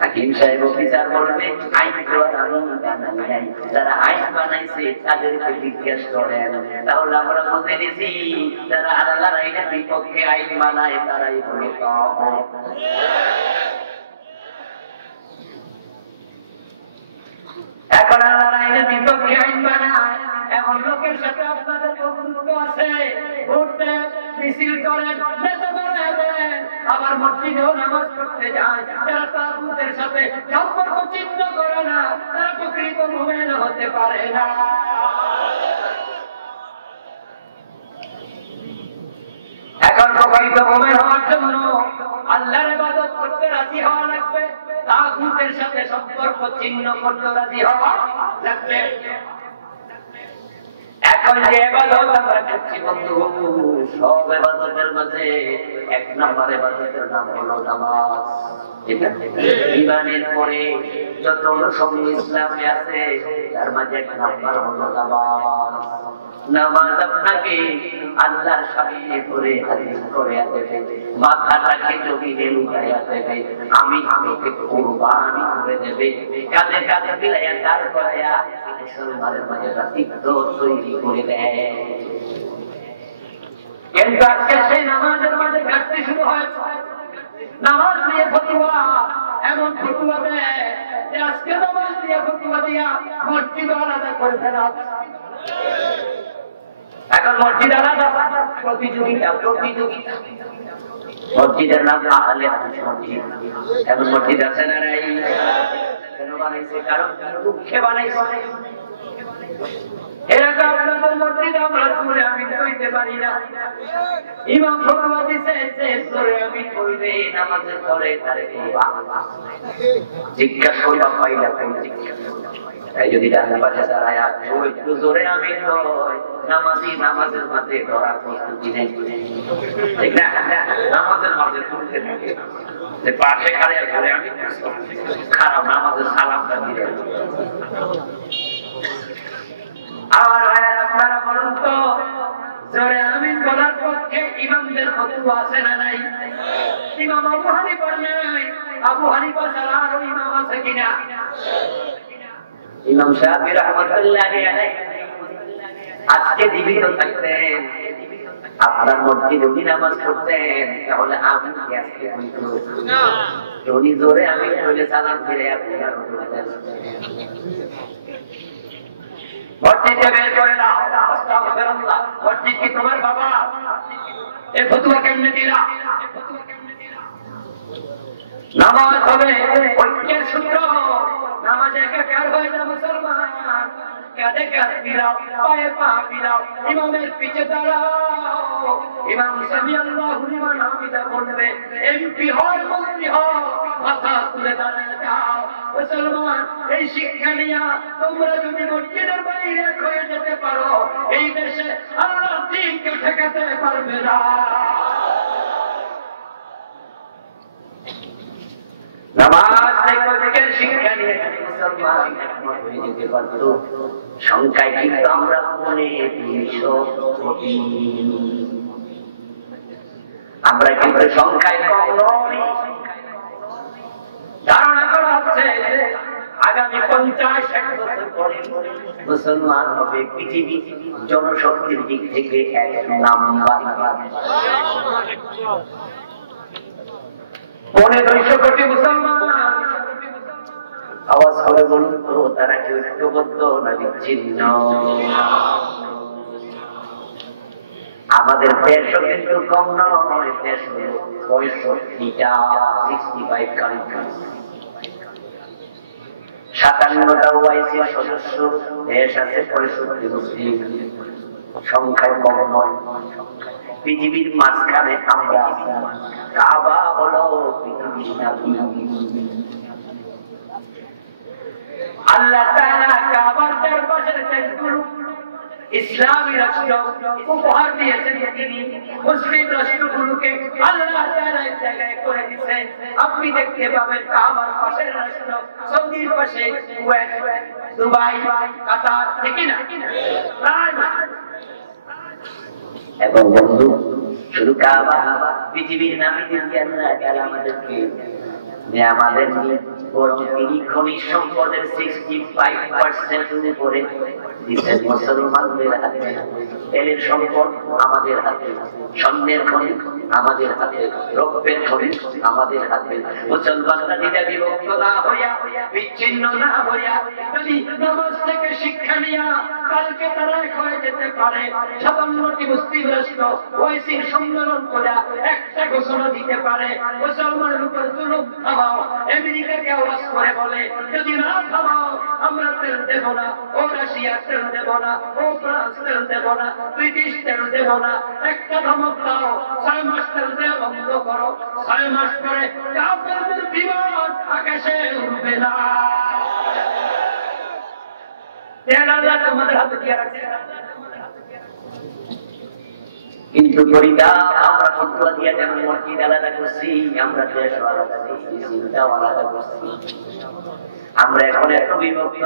হাকিম সাহেব অফিসার বলবে আইন তো আর আমি বানাই নাই, যারা আইন বানাইছে তাদেরকে জিজ্ঞেস করেন। তাহলে আমরা বুঝে নিছি যারা আল্লাহর আইনের বিপক্ষে আইন বানায় তারাই হলো কাফের। এখন আল্লাহর আইনের বিপক্ষে আইন বানায় এমন লোকের সাথে আপনাদের বন্ধুত্ব আছে, ঘুরতে মিছিল করে নেতা বানাবেন, আবার মসজিদেও নামাজ পড়তে যায়। যারা তাগুতের সাথে সম্পর্ক চিহ্ন করে না তারা প্রকৃত মুমিন হতে পারে না। এখন প্রকৃত মুমিন হওয়ার জন্য আল্লাহর ইবাদত করতে রাজি হওয়া লাগবে, তাগুতের সাথে সম্পর্ক চিহ্ন করতে রাজি হওয়া লাগবে। এখন যে ইবাদত আমরা করছি বন্ধু, সব ইবাদতের মাঝে এক নম্বর ইবাদতের নাম হলো নামাজ। ঠিক আছে? ঈমানের পরে যত অনুষঙ্গ ইসলামে আছে তার মাঝে এক নম্বর হলো নামাজ। নামাজ আপনাকে আল্লাহর সামনে করে হাজির করে দেবে, মাথাটাকে জমিনে লুটাইয়া দেবে, আমি আমাকে কুরবানি করে দেবে, কাঁধে কাঁধে মিলাইয়া দাঁড় করাইয়া মুসলমানের মাঝে রাতিত্ব তৈরি করে দেয়। কিন্তু আজকে সেই নামাজের মাঝে ঘাটতি শুরু হয়েছে। নামাজ নিয়ে ফতোয়া, এমন ফতোয়া দেয় যে আজকে নামাজ নিয়ে ফতোয়া দিয়া মসজিদ আলাদা করে ফেলা। এখন মসজিদ আলাদা প্রতিযোগিতা, মসজিদের নাম আহলে হাদিস মসজিদ। এমন মসজিদ আছে না নাই? কেন বানাইছে? কারণ দুঃখে বানাইছে। এরকম আপনাদের মসজিদে আমরা সূরা আমিন কইতে পারি না। ইমাম ফতোয়া দিছে যে সূরা আমিন কইলে নামাজের পরে তারে জিজ্ঞাসা করবা পাইলা তাই যদি ডান পাশে দাঁড়ায় একটু জোরে আমিন হয়, নামাজি নামাজের মাঝে ধরার প্রস্তুতি নেই। ঠিক না? নামাজের মাঝে তুলতে থাকে যে পাশে খারে জোরে আমিন খারাপ নামাজের সালামটা দিলে। আর আপনারা বলুন তো জোরে আমিন বলার পক্ষে ইমামদের ফতোয়া আছে না নাই? ইমাম আবু হানিফার নাই, আবু হানিফা ছাড়া আরো ইমাম আছে কিনা? ইমাম শাফি রাহমাতুল্লাহি আলাইহি আজকে জীবিত থাকতেন, আপনার মসজিদে উনি নামাজ পড়তেন, তাহলে আমি কি আজকে হইতো না? উনি জোরে আমি বলে সালাম ফিরে আপনি মসজিদে বের করে দাও, আস্তাগফিরুল্লাহ। মসজিদ কি তোমার বাবা? এই ফতোয়া কেমনে দিলা? নামাজ হবে ঐক্যের সূত্র, নামাজ একাকার হয় না মুসলমান। কাঁধে কাঁধ মিলাও, পায়ে পা মিলাও, ইমামের পিছে দাঁড়াও। ইমাম সামি আল্লাহু লিমান হামিদা বলবে, এমপি হও মন্ত্রী হও, মাথা তুলে দাঁড়ায় যাও। মুসলমান, এই শিক্ষা নিয়ে তোমরা যদি মসজিদের বাইরে হয়ে যেতে পারো, এই দেশে আল্লাহর দ্বীন কেউ ঠেকাতে পারবে না। নামাজ থেকে শিক্ষা নিয়ে মুসলমান একমত হয়ে যেতে পারত। সংখ্যায় কিন্তু আমরা মনে 300 কোটি, আমরা কিন্তু সংখ্যায় কম নই। ধারণা করা হচ্ছে আগামী 50-60 বছর পরে মুসলমান হবে পৃথিবী জনশক্তির দিক থেকে 1 নাম্বার। 250 কোটি মুসলমান। আওয়াজ করে বলুন তো, তারা কি ঐক্যবদ্ধ না বিচ্ছিন্ন? আমাদের দেশও কিন্তু কম নয়, দেশ হল 65টা, 65 কান্ট্রি, 57টা ওআইসি সদস্য দেশ আছে, 65 মুসলিম, সংখ্যায় কম নয়। পৃথিবীর মাঝখানে আমরা, কাবা হলো পৃথিবীর নাবি। আল্লাহ তাআলা কাবার চারপাশের দেশগুলো ইসলামী রাষ্ট্র উপহার দিয়েছেন। তিনি মুসলিম রাষ্ট্রগুলোকে আল্লাহ তাআলা এক জায়গায় করে দিয়েছেন। আপনি দেখতে পাবেন কাবার পাশের রাষ্ট্র সৌদির পাশে কুয়েত, দুবাই, কাতার, ঠিক না? এবং বন্ধু, শুধু কাবা পৃথিবীর নামে যদি আল্লাহ তাআলা আমাদেরকে আমাদের বরং তিনি খনিজ সম্পদের 65% উপরে দিচ্ছেন মুসলমানদের হাতে। তেলের সম্পদ আমাদের হাতে, স্বর্ণের খনিজ আমাদের হাতে, রৌপ্যের খনিজ আমাদের হাতে। মুসলমানরা দিদা বিভক্ত না হইয়া, বিচ্ছিন্ন না হইয়া, যদি নামাজ থেকে শিক্ষা নিয়া কালকে তারা এক হয়ে যেতে পারে, 57টি মুসলিম রাষ্ট্র ওআইসির সম্মেলন করে একটা ঘোষণা দিতে পারে, মুসলমানের উপর জুলুম থামাও। আমেরিকাকে আওয়াজ করে বলে, যদি না থামাও আমরা তেল দেব না, ও রাশিয়া তেল দেব না, ও ফ্রান্স তেল দেব না, ব্রিটিশ তেল দেব না। একটা ধমক দাও, 6 মাস তেল দেওয়া বন্ধ করো। 6 মাস পরে কাফেরদের বিমান আকাশে উড়বে না। তেল আল্লাহ তোমাদের হাতে দিয়ে রাখছে। কিন্তু আমরা ফতোয়া দিয়ে যেমন মসজিদ আলাদা করছি, আমরা দেশ আলাদা করছি, চিন্তাও আলাদা করছি। আমরা এখন এত বিভক্ত,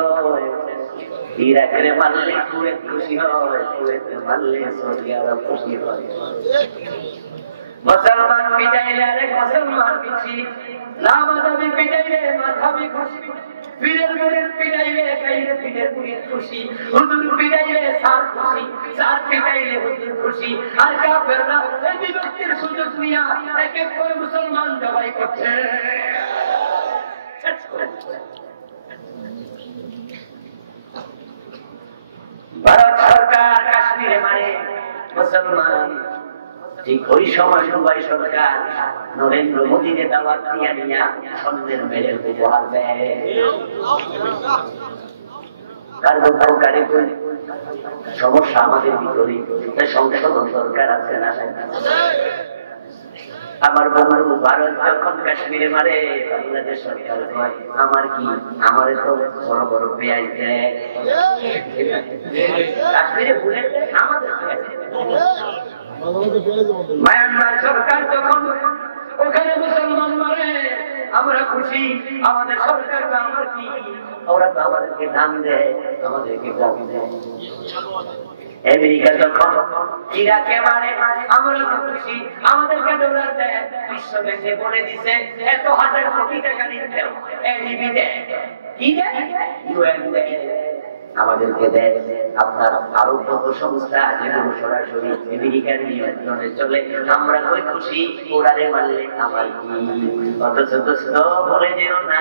ইরাকে মারলে কুয়েত খুশি হয়, কুয়েতে মারলে সৌদি আরব খুশি হয়। মুসলমান পিটাইলে আরেক মুসলমান খুশি, লামাদাবি পিটাইলে মাঝাবি খুশি, পীরের পীরের পিটাইলে কাইরে পীরের পীর খুশি, হুজুর পিটাইলে সার খুশি, সার পিটাইলে হুজুর খুশি। আর কাফেররা এই বিভক্তির সুযোগ নিয়ে এক এক করে মুসলমান জবাই করছে। ভারত সরকার কাশ্মীরে মারে মুসলমান, ঠিক ওই সময় দুবাই সরকার নরেন্দ্র মোদীকে দাওয়াত দিয়ে নিয়ে স্বর্ণের মেডেল উপহার দেয়। সমস্যা আমাদের ভিতরে, সংশোধন দরকার আছে না? আমার বন্ধু ভারত যখন কাশ্মীরে মারে, বাংলাদেশ সরকার কয় আমার কি, আমারে তো বড় বড় পেঁয়াজ দেয়। কাশ্মীরে বুলেট আমাদের মায়ানমার সরকার যখন ওখানে মুসলমান মারে, আমরা খুশি, আমাদের সরকার আমার কি, ওরা তো আমাদেরকে দান দেয়, আমাদেরকে দান দেয়। আমেরিকা যখন ইরাকে মারে আমরা তো খুশি, আমাদেরকে ডলার দেয়। বিশ্ব ব্যাংকে বলে দিছে এত হাজার কোটি টাকা ঋণ দেও, এডিবি দেয়, কি দেয়, ইউএন দেয়, আমাদেরকে দেয়। আপনার আরো কত সংস্থা যেগুলো সরাসরি আমেরিকার নিয়ন্ত্রণে চলে, আমরা কই খুশি, ওরারে মারলে আমার কি। অথচ দোস্ত বলে যেও না,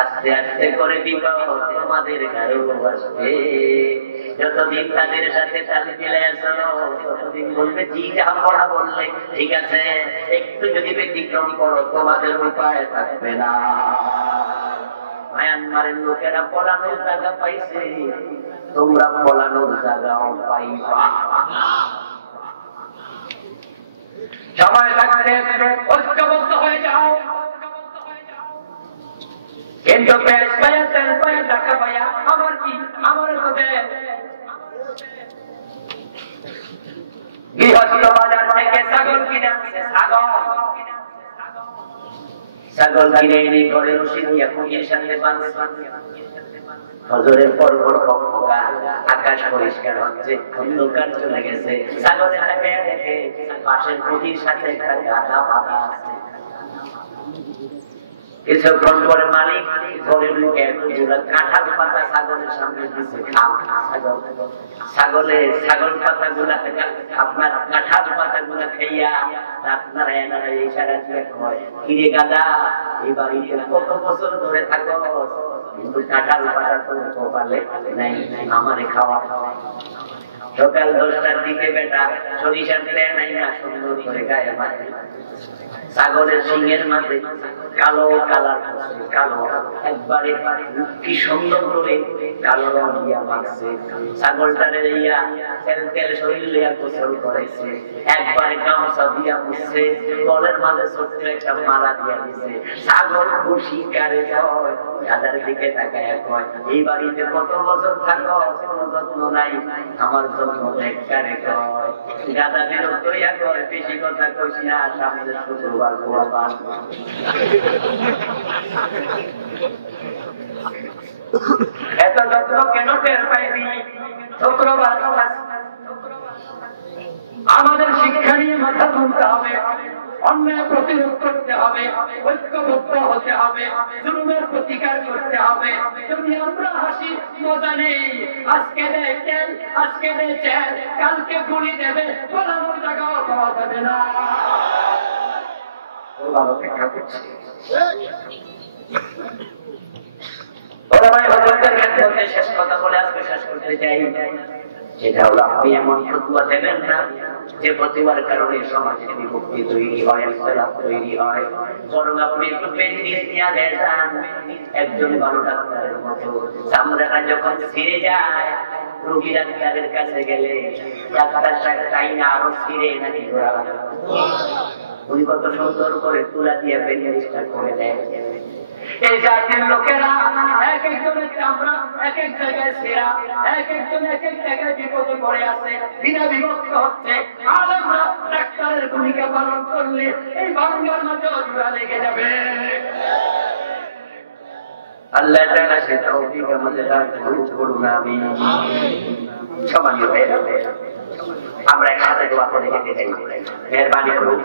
আস্তে আস্তে করে বিপদ তোমাদের ঘরেও আসবে। যতদিন তাদের সাথে তাল মিলাই চলো, ততদিন বলবে জি যা পড়া বললে ঠিক আছে, একটু যদি ব্যতিক্রম করো তোমাদের উপায় থাকবে না। মায়ানমারের লোকেরা পলানোর জায়গা পাইছে, তোমরা পলানোর জায়গাও পাইবা। সময় থাকতে ঐক্যবদ্ধ হয়ে যাও, কিন্তু পেঁয়াজ পায়া তেল পায়া টাকা পায়া আমার কি, আমার তো দেয়। গৃহস্থ বাজার থেকে ছাগল কিনে আনছে, ছাগল কিনে এনে ঘরে রশি দিয়া কুটির সাথে বাঁধে। ফজরের পর আকাশ পরিষ্কার হচ্ছে, অন্ধকার চলে গেছে, ছাগলের দেখে পাশের কুটির সাথে একটা গাধা বাঁধা আছে। কিছুক্ষণ পরে মালিক ঘরে ঢুকে কাঁঠাল পাতা ছাগলের সামনে দিচ্ছে, ছাগল পাতা গুলা আপনার কাঁঠাল পাতা গুলা খাইয়া আপনারা এনারা ইশারা দিয়ে কয়, কিরে গাদা এই বাড়িতে কত বছর ধরে থাকো, কিন্তু কাঁঠাল পাতা তো কপালে নাই, আমারে খাওয়া। সকাল 10টার দিকে বেটা সরিষার তেল নাই না, সুন্দর করে গায়ে মারে, ছাগলের সিংহের মাঝে কালো কালার, কালো একবারে কি সুন্দর করে কালো রং দিয়া মারছে। ছাগলটারে ইয়া তেল তেল শরীর লিয়া গোসল করাইছে, একবারে গামছা দিয়া মুছছে, গলের মাঝে ছোট্ট একটা মালা দিয়া দিছে। ছাগল খুশি কারে হয়, গাদার দিকে তাকায় কয়, এই বাড়িতে কত বছর থাকো, কোনো যত্ন নাই, আমার যত্ন দেখ কারে কয়। গাদা বিরক্ত হইয়া কয়, বেশি কথা কইস না, সামনে শুক্রবার কোরবান। এত যত্ন কেন টের পাইবি, শুক্রবার আমাদের শিক্ষা নিয়ে মাথা তুলতে হবে, অন্যায় প্রতিরোধ করতে হবে, ঐক্যবদ্ধ হতে হবে, জুলুমের প্রতিকার করতে হবে। যদি আমরা হাসি মজা নেই, আজকে দেখেন, আজকে দেখেন, কালকে গুলি দেবে, পলানোর জায়গাও পাওয়া যাবে না। অপেক্ষা করছি শেষ কথা বলে আজকে শেষ করতে চাই, সেটা হলো আপনি এমন ফতোয়া দেবেন না যে ফতোয়ার কারণে সমাজে বিভক্তি তৈরি হয়, ইখতিলাফ তৈরি হয়। বরং আপনি একটু পেন্ডিং দিয়া দেন, একজন ভালো ডাক্তারের মতো। চামড়াটা যখন ছিঁড়ে যায়, রোগী ডাক্তারের কাছে গেলে ডাক্তার চাই না আরো ছিঁড়ে নাকি ঘোরা, উনি কত সুন্দর করে তুলা দিয়ে পেন্ডিংটা করে দেয়। এই জাতির লোকেরা এক একজনের চামড়া এক এক জায়গায় ছেঁড়া, এক একজন এক এক জায়গায় বিপদে পড়ে আছে, বিনা বিভক্ত হচ্ছে। আর আমরা ডাক্তারের ভূমিকা পালন করলে এই বাংলার মাঝে জোড়া লেগে যাবে। আল্লাহ তাআলা সে তৌফিক আমাদের দান করুন, আমিন। সম্মানিত ভাইরা, আমরা একসাথে দোয়া করে যেতে চাই, মেহেরবানি করুন।